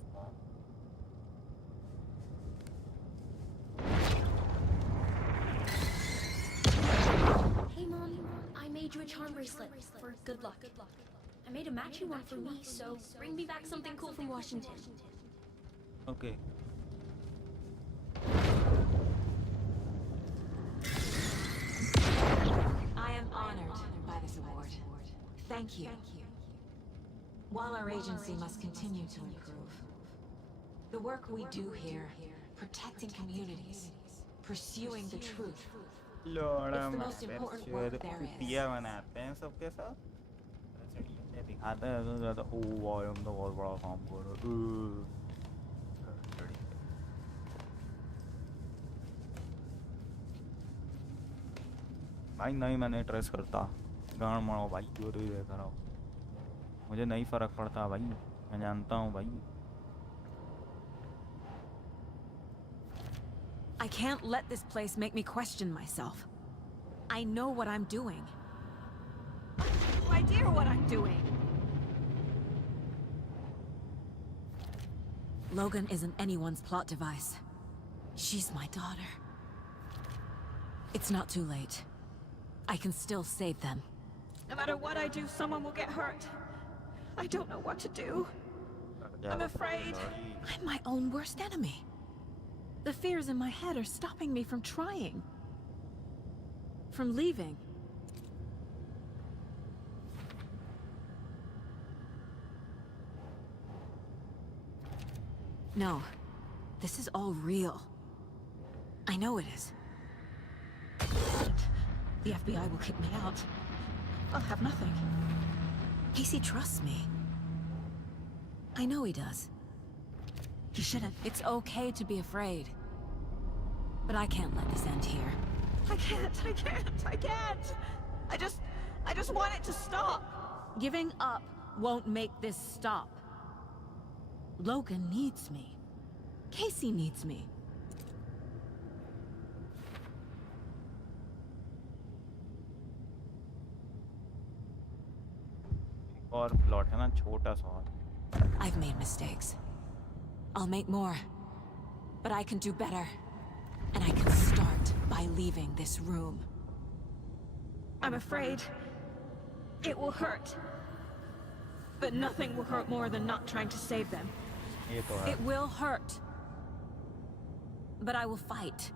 Hey, Mom, I made you a charm bracelet for good luck. I made a matching one for me, so bring me back something cool from Washington. Okay. I am honored by this award. Thank you. While our agency must continue to improve, the work we do here, protecting communities, pursuing the truth, it's the most important work there is. बनाते हैं सबके साथ ये दिखाते हैं तो ज़्यादा ओ भाई हम तो बहुत बड़ा काम कर रहे हैं भाई नहीं मैंने ट्रेस करता गांड मारो भाई जो रही है कराओ मुझे नहीं फर्क पड़ता भाई मैं जानता हूँ भाई I can't let this place make me question myself. I know what I'm doing. I have no idea what I'm doing. Logan isn't anyone's plot device. She's my daughter. It's not too late. I can still save them. No matter what I do, someone will get hurt. I don't know what to do. I'm afraid. I'm my own worst enemy. The fears in my head are stopping me from trying. From leaving. No. This is all real. I know it is. The FBI will kick me out. I'll have nothing. Casey trusts me. I know he does. He shouldn't. It's okay to be afraid. But I can't let this end here. I can't! I just want it to stop! Giving up won't make this stop. Logan needs me. Casey needs me. और plot है ना छोटा सा और I've made mistakes. I'll make more. But I can do better. And I can start by leaving this room. I'm afraid it will hurt. But nothing will hurt more than not trying to save them. ये तो है It will hurt. But I will fight.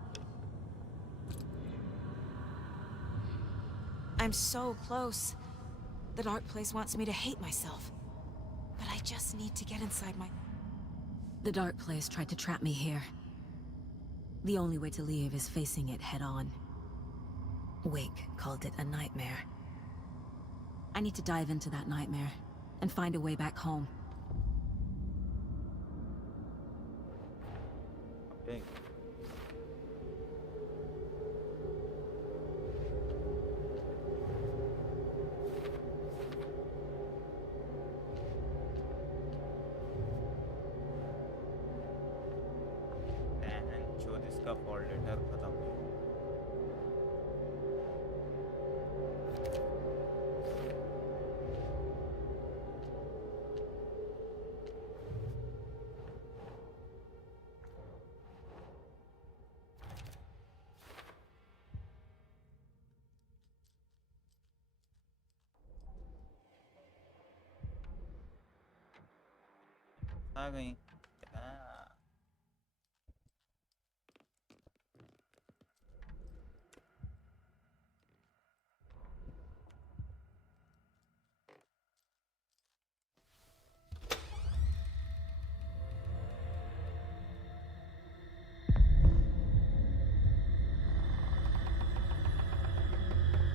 I'm so close. The dark place wants me to hate myself. But I just need to get inside my... The dark place tried to trap me here. The only way to leave is facing it head on. Wake called it a nightmare. I need to dive into that nightmare and find a way back home. Okay. जो इसका call letter खत्म हो आ गई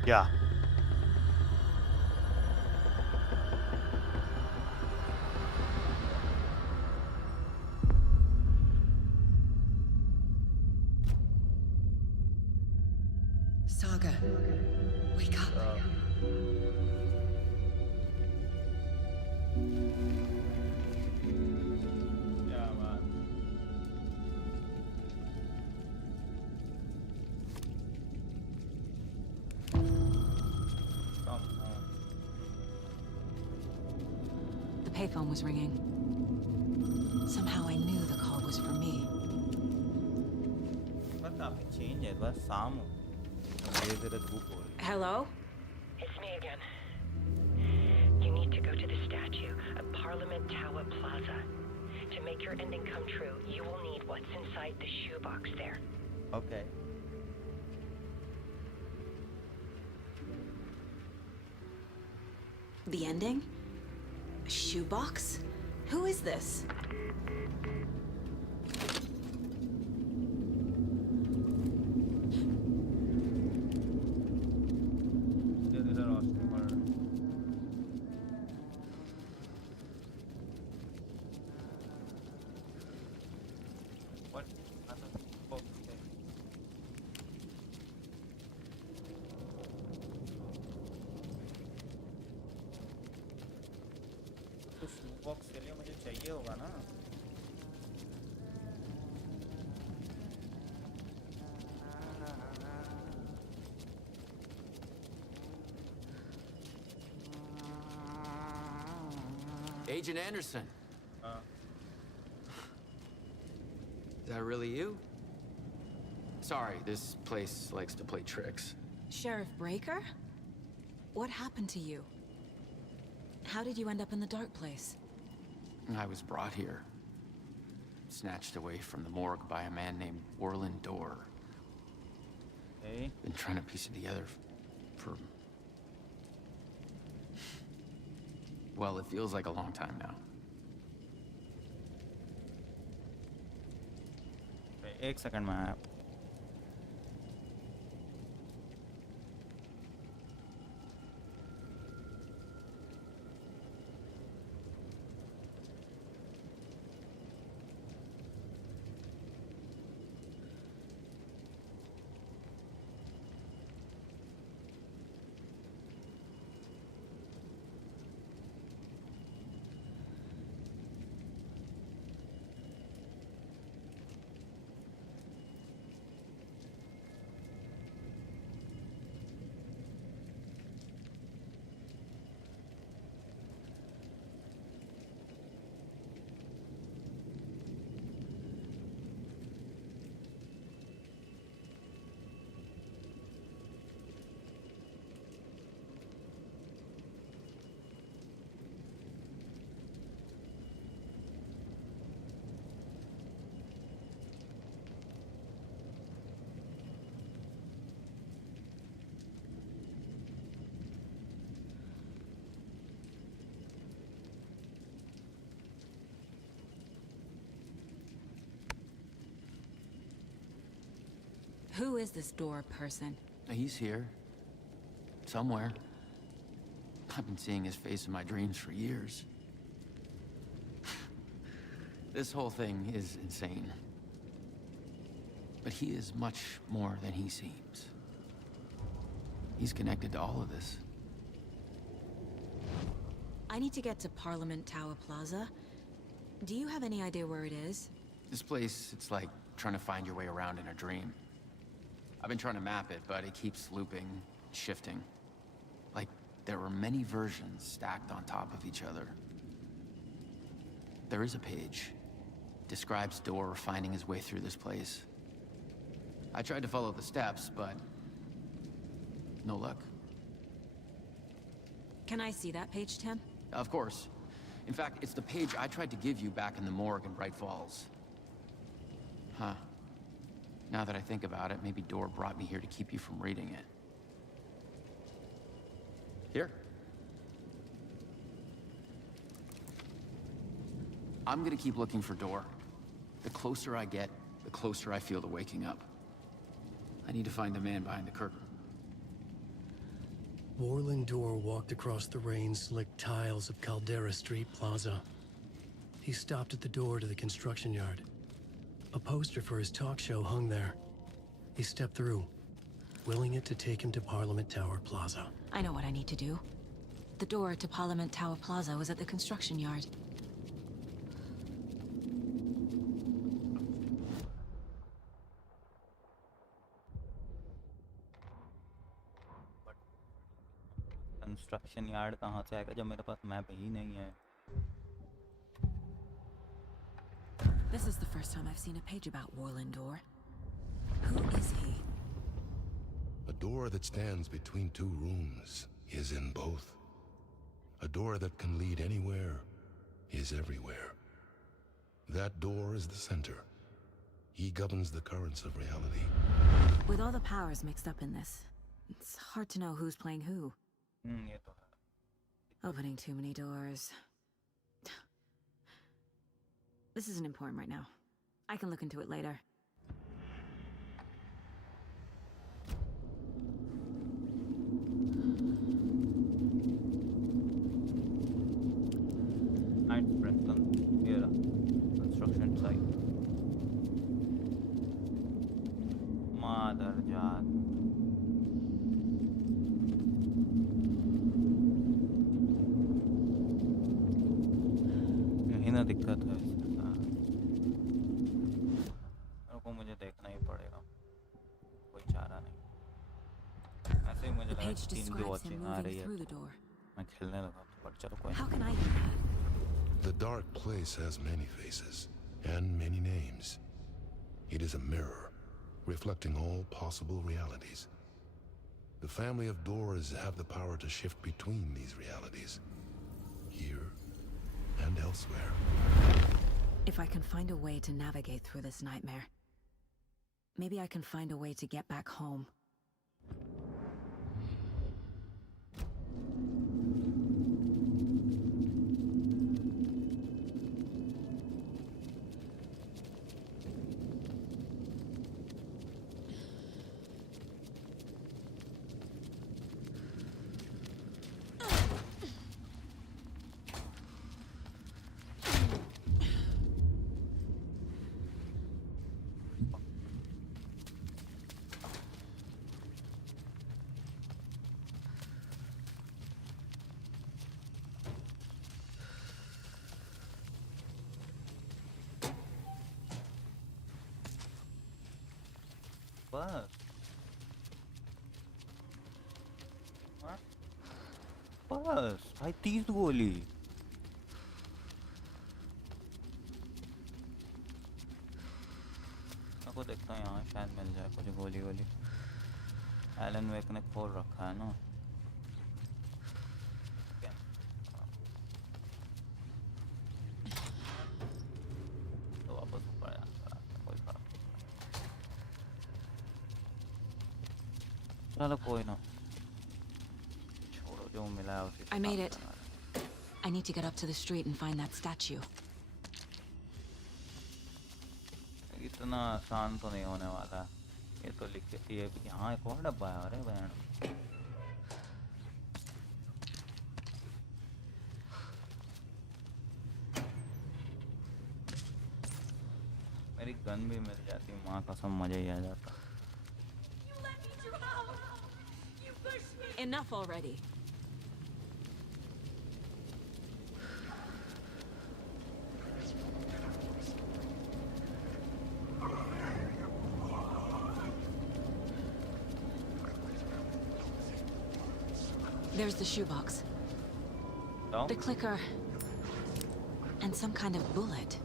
क्या Saga, wake up. क्या बात The payphone was ringing. Somehow I knew the call was for me. बस काफी चेंज है बस शाम हो धीरे-धीरे धूप हो रही Hello? It's me again. You need to go to the statue of Parliament Tower Plaza. To make your ending come true, you will need what's inside the shoebox there. Okay. The ending? A shoebox? Who is this? धीरे-धीरे रोशनी पड़ रही What? Okay. तो शू box के लिए मुझे चाहिए होगा ना Agent Anderson. Is that really you? Sorry, this place likes to play tricks. Sheriff Breaker? What happened to you? How did you end up in the dark place? I was brought here. Snatched away from the morgue by a man named Orland Dorr. Hey. Been trying to piece it together for... Well, it feels like a long time now. एक second में आया Who is this Dorr person? He's here. Somewhere. I've been seeing his face in my dreams for years. This whole thing is insane. But he is much more than he seems. He's connected to all of this. I need to get to Parliament Tower Plaza. Do you have any idea where it is? This place, it's like trying to find your way around in a dream. I've been trying to map it, but it keeps looping, shifting. Like there were many versions stacked on top of each other. There is a page. Describes Door finding his way through this place. I tried to follow the steps, but no luck. Can I see that page, Tim? Of course. In fact, it's the page I tried to give you back in the morgue in Bright Falls. Huh. Now that I think about it, maybe Door brought me here to keep you from reading it. Here. I'm gonna keep looking for Door. The closer I get, the closer I feel to waking up. I need to find the man behind the curtain. Warland Door walked across the rain-slicked tiles of Caldera Street Plaza. He stopped at the door to the construction yard. A poster for his talk show hung there. He stepped through, willing it to take him to Parliament Tower Plaza. I know what I need to do. The door to Parliament Tower Plaza was at the construction yard. Construction yard कहाँ से आएगा जब मेरे पास map ही नहीं है? This is the first time I've seen a page about Warland Door. Who is he? A door that stands between two rooms is in both. A door that can lead anywhere is everywhere. That door is the center. He governs the currents of reality. With all the powers mixed up in this, it's hard to know who's playing who. ये तो है. Opening too many doors. This isn't important right now. I can look into it later. Night Preston. Here, construction site. Mother जात. यही ना दिक्कत है इसके साथ. मेरे को मुझे देखना ही पड़ेगा. कोई चारा नहीं. ऐसे ही मुझे The लगा page टीम की describes him वॉचिंग आ moving रही है. through the door. मैं खेलने लगा. पर चलो कोई How नहीं. can I do that? The dark place has many faces and many names. It is a mirror, reflecting all possible realities. The family of Doors have the power to shift between these realities, here and elsewhere. If I can find a way to navigate through this nightmare, maybe I can find a way to get back home. बस. हाँ? बस भाई 30 गोली. आपको देखता हूँ यहाँ शायद मिल जाए कुछ गोली गोली. एलन वेक ने खोल रखा है ना. तो वापस ऊपर जाता है. कोई फर्क नहीं. चलो कोई ना. छोड़ो जो मिला है उसी से I made काम it. करना है. I need to get up to the street and find that statue. इतना आसान तो नहीं होने वाला. ये तो लिख के ये यहाँ एक और डब्बा है. अरे बहन. गन भी मिल जाती, माँ कसम मजा ही आ जाता। Enough already. There's the shoebox. No? The clicker. And some kind of bullet.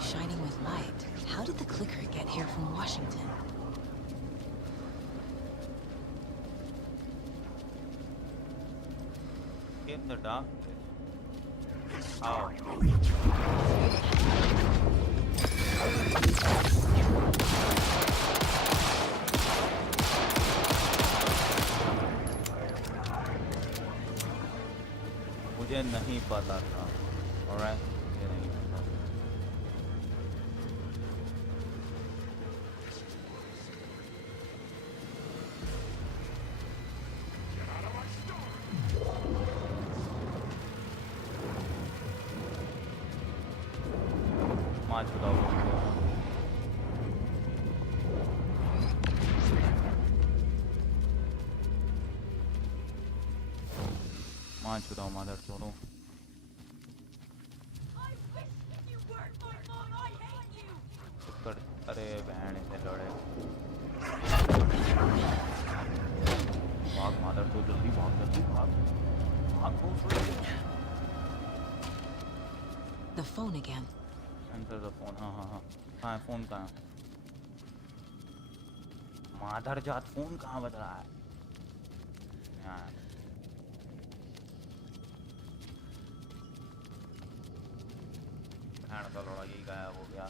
Shining with light. How did the clicker get here from Washington? In the dark. How? मुझे नहीं पता था। Alright, मुझे नहीं पता। मार चुका हूँ। मार चुका हूँ मादर चोरों। अरे बहन से लड़े। भाग मादर तो जल्दी भाग भाग The phone again. Enter the phone. हाँ कहाँ है फोन कहाँ? मादर जात फोन कहाँ बज रहा है? यहाँ। बहन का लड़ा यही गायब हो गया।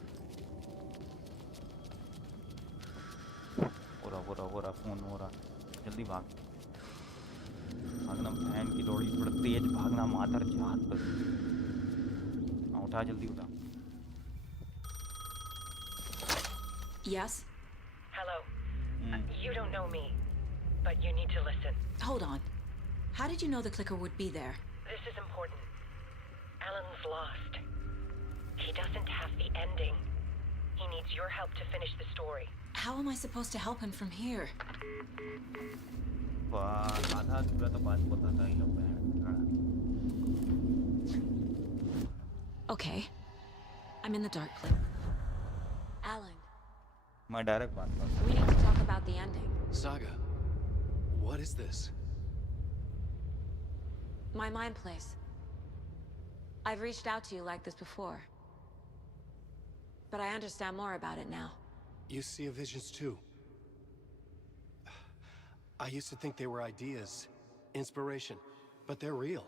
हो रहा फोन हो रहा। जल्दी भाग। भागना बहन की लोड़ी, थोड़ा तेज भागना मादर जात पर। उठा जल्दी उठा। Yes? Hello. You don't know me, but you need to listen. Hold on. How did you know the clicker would be there? This is important. Alan's lost. He doesn't have the ending. He needs your help to finish the story. How am I supposed to help him from here? आधा अधूरा तो बात बताता ही लोग हैं। Okay. I'm in the dark place. Alan. मैं direct बात करता हूँ। We need to talk about the ending. Saga, what is this? My mind place. I've reached out to you like this before. But I understand more about it now. You see visions too. I used to think they were ideas, inspiration, but they're real.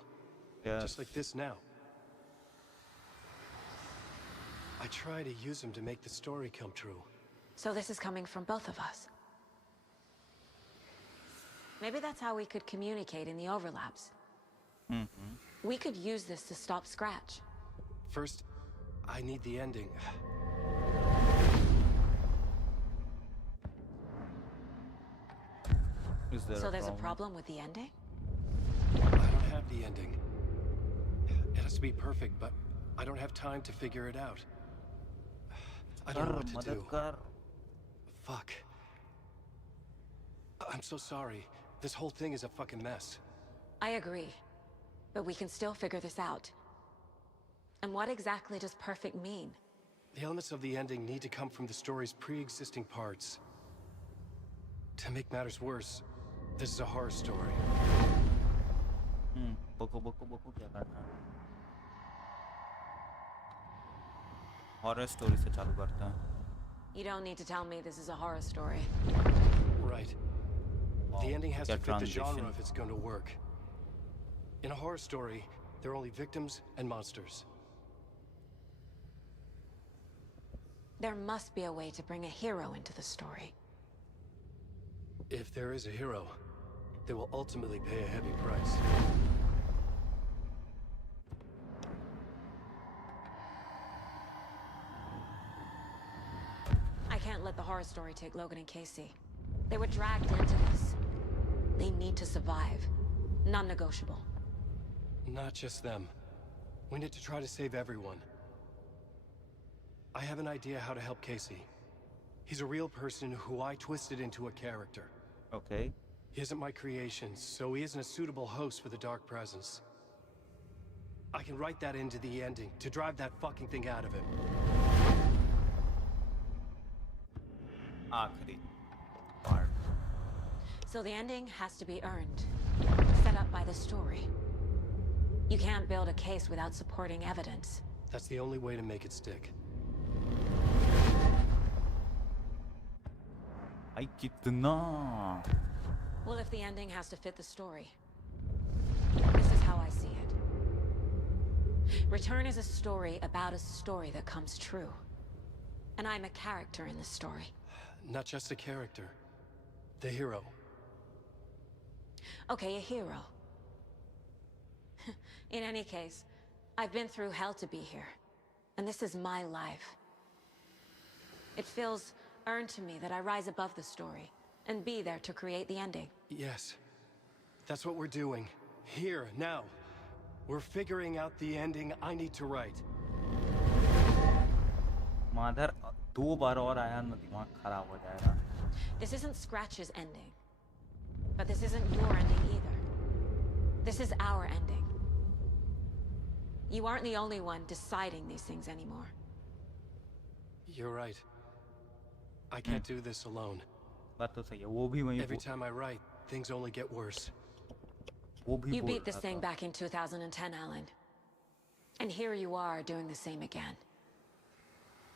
Yeah. Just like this now. I try to use them to make the story come true. So this is coming from both of us. Maybe that's how we could communicate in the overlaps. We could use this to stop Scratch. First, I need the ending. So there's a problem with the ending? I don't have the ending. It has to be perfect, but I don't have time to figure it out. I don't know what to do. Fuck. I'm so sorry. This whole thing is a fucking mess. I agree. But we can still figure this out. And what exactly does perfect mean? The elements of the ending need to come from the story's pre-existing parts. To make matters worse, this is a horror story. Horror story से चालू करता है. You don't need to tell me this is a horror story. Right. The ending has to fit the genre if it's going to work. In a horror story, there are only victims and monsters. There must be a way to bring a hero into the story. If there is a hero, they will ultimately pay a heavy price. I can't let the horror story take Logan and Casey. They were dragged into this. They need to survive. Non-negotiable. Not just them. We need to try to save everyone. I have an idea how to help Casey. He's a real person who I twisted into a character. Okay. He isn't my creation, so he isn't a suitable host for the Dark Presence. I can write that into the ending to drive that fucking thing out of him. आखिरी part. So the ending has to be earned, set up by the story. You can't build a case without supporting evidence. That's the only way to make it stick. Ay, kitna. Well, if the ending has to fit the story, this is how I see it. Return is a story about a story that comes true. And I'm a character in the story. Not just a character. The hero. Okay, a hero. In any case, I've been through hell to be here. And this is my life. It feels earned to me that I rise above the story and be there to create the ending. Yes. That's what we're doing. Here, now. We're figuring out the ending I need to write. माधर 2 बार और आया ना दिमाग खराब हो जाएगा. This isn't Scratch's ending. But this isn't your ending either. This is our ending. You aren't the only one deciding these things anymore. You're right. I can't do this alone. बात तो सही है. वो भी वहीं. Every time I write, things only get worse. वो भी You बोल beat this रहा thing था. back in 2010, Alan. And here you are doing the same again.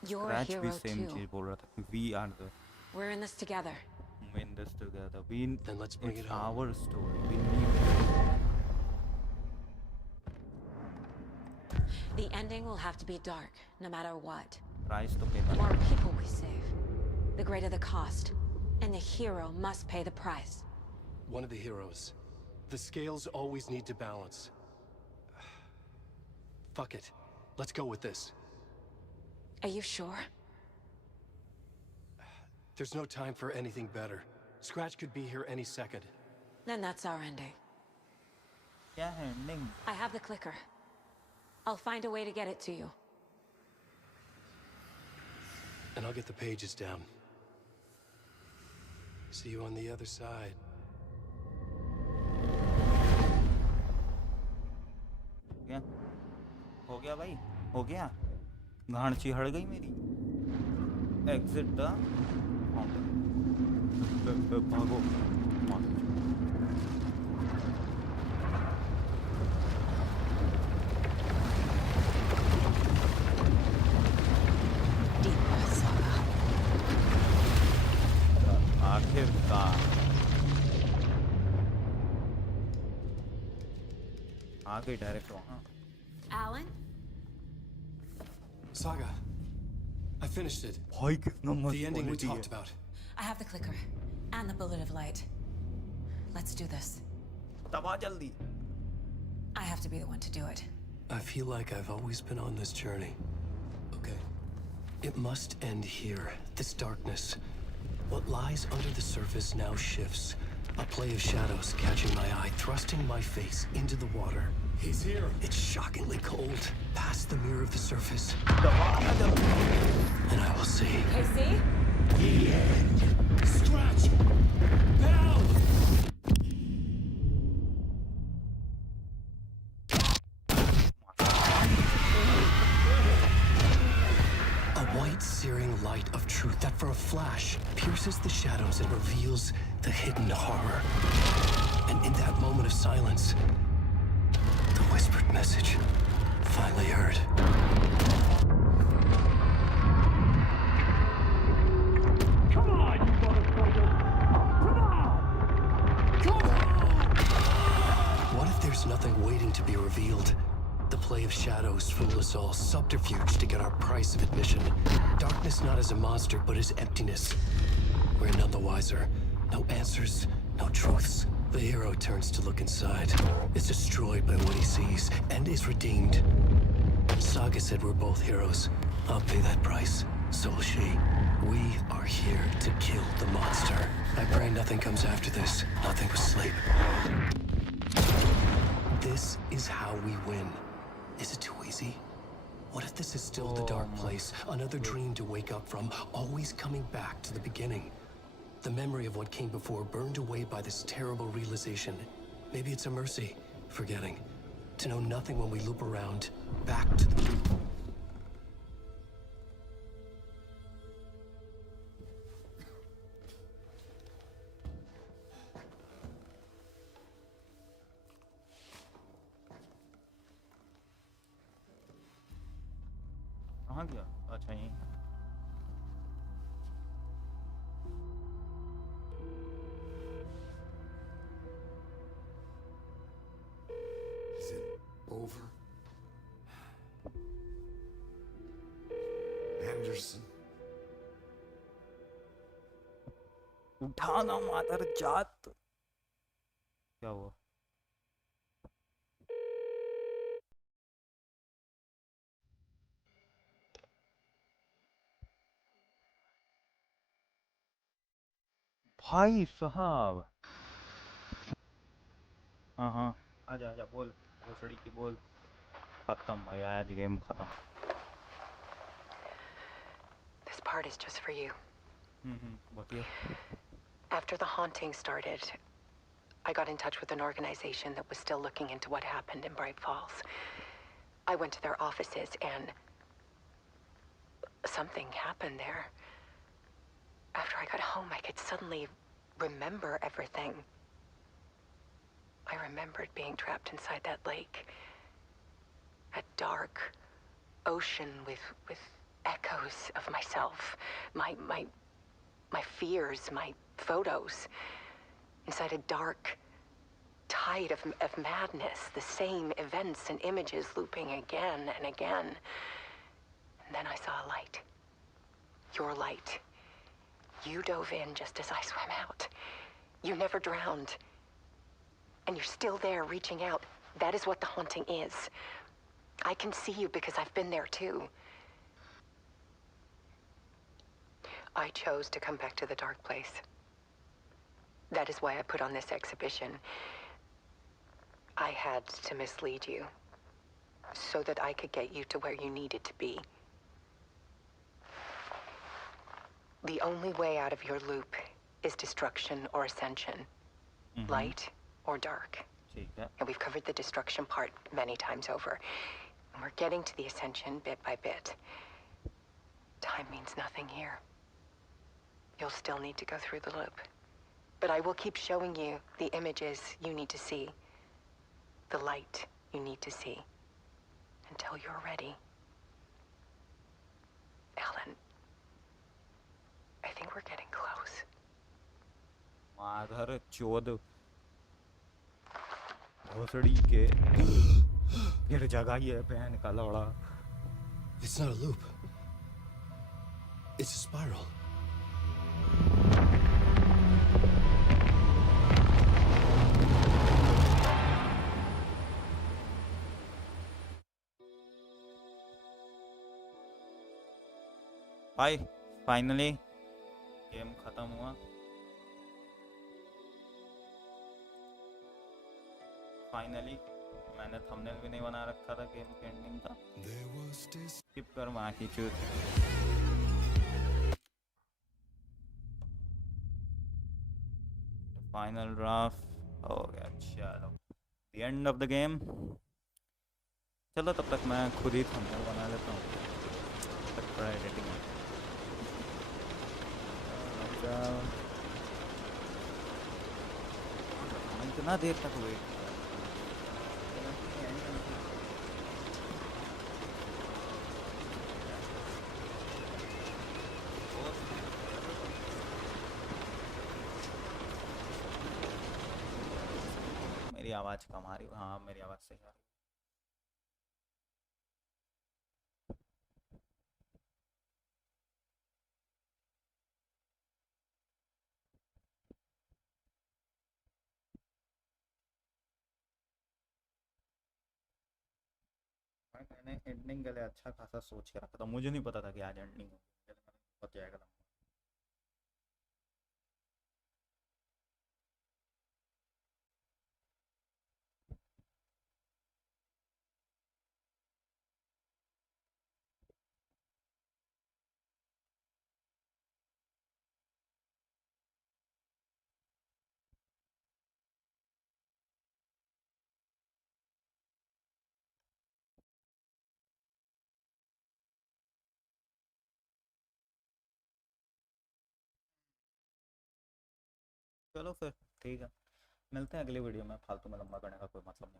You're a Scratch hero भी same too. चीज बोल रहा था. We are the We're in this together. win this together. Then let's bring it's it home. our story. We need The ending will have to be dark, no matter what. price to pay. The more people we save, the greater the cost. And the hero must pay the price. One of the heroes. The scales always need to balance. Fuck it. Let's go with this. Are you sure? There's no time for anything better. Scratch could be here any second. Then that's our ending. क्या है ending? I have the clicker. I'll find a way to get it to you. And I'll get the pages down. See you on the other side. क्या? हो गया भाई? हो गया? गांड चिढ़ गई मेरी. Exit the fountain. भागो. आखिरकार आ गई डायरेक्ट वहां. Alan? Saga. I finished it. भाई कितना मस्त The ending we quality talked है. about. I have the clicker. And the bullet of light. Let's do this. दबा जल्दी. I have to be the one to do it. I feel like I've always been on this journey. Okay. It must end here. This darkness. What lies under the surface now shifts. A play of shadows catching my eye, thrusting my face into the water. He's here. It's shockingly cold. Past the mirror of the surface. And I will see. Casey? The end. Scratch! Now! A white, searing light of truth that for a flash pierces the shadows and reveals the hidden horror. And in that moment of silence, the whispered message finally heard. Come on, you motherfucker! Come on! Come on! What if there's nothing waiting to be revealed? The play of shadows fool us all, subterfuge to get our price of admission. Darkness not as a monster, but as emptiness. We're none the wiser. No answers, no truths. The hero turns to look inside, is destroyed by what he sees, and is redeemed. Saga said we're both heroes. I'll pay that price. So will she. We are here to kill the monster. I pray nothing comes after this. Nothing but sleep. This is how we win. Is it too easy? What if this is still the dark place? Another dream to wake up from, always coming back to the beginning. The memory of what came before burned away by this terrible realization. Maybe it's a mercy, forgetting. To know nothing when we loop around, back to the... कहाँ गया? अच्छा यहीं. Is it over? Anderson? उठाना मादर जात. क्या हुआ? भाई साहब. हाँ हाँ आजा आजा बोल भोसड़ी की बोल. खत्म भाई आज गेम खत्म. This part is just for you. बताइए. After the haunting started, I got in touch with an organization that was still looking into what happened in Bright Falls. I went to their offices and something happened there. After I got home, I could suddenly remember everything. I remembered being trapped inside that lake. A dark ocean with echoes of myself. My fears, my photos. Inside a dark tide of madness. The same events and images looping again and again. And then I saw a light. Your light. You dove in just as I swam out. You never drowned. And you're still there reaching out. That is what the haunting is. I can see you because I've been there too. I chose to come back to the dark place. That is why I put on this exhibition. I had to mislead you so that I could get you to where you needed to be. The only way out of your loop is destruction or ascension. Light or dark. And we've covered the destruction part many times over. And we're getting to the ascension bit by bit. Time means nothing here. You'll still need to go through the loop. But I will keep showing you the images you need to see. The light you need to see. Until you're ready. Alan, I think we're getting close. माधर चोद भोसड़ी के फिर जगह ही है बहन का लौड़ा. It's not a loop. It's a spiral. भाई finally game खत्म हुआ. फाइनली मैंने थंबनेल भी नहीं बना रखा था गेम के एंडिंग का. स्किप कर माँ की चूत. फाइनल ड्राफ्ट हो गया. चलो the end of the game. चलो तब तक मैं खुद ही थंबनेल बना लेता हूँ. तब तक थोड़ा एडिटिंग इतना देर तक वेट. मेरी आवाज़ कम आ रही है. हाँ मेरी आवाज़ सही आ रही है. मैंने एंडिंग के लिए अच्छा खासा सोच के रखा था. मुझे नहीं पता था कि आज एंडिंग होगी. जाएगा. चलो फिर ठीक है, मिलते हैं अगली वीडियो में। फालतू में लंबा करने का कोई मतलब नहीं।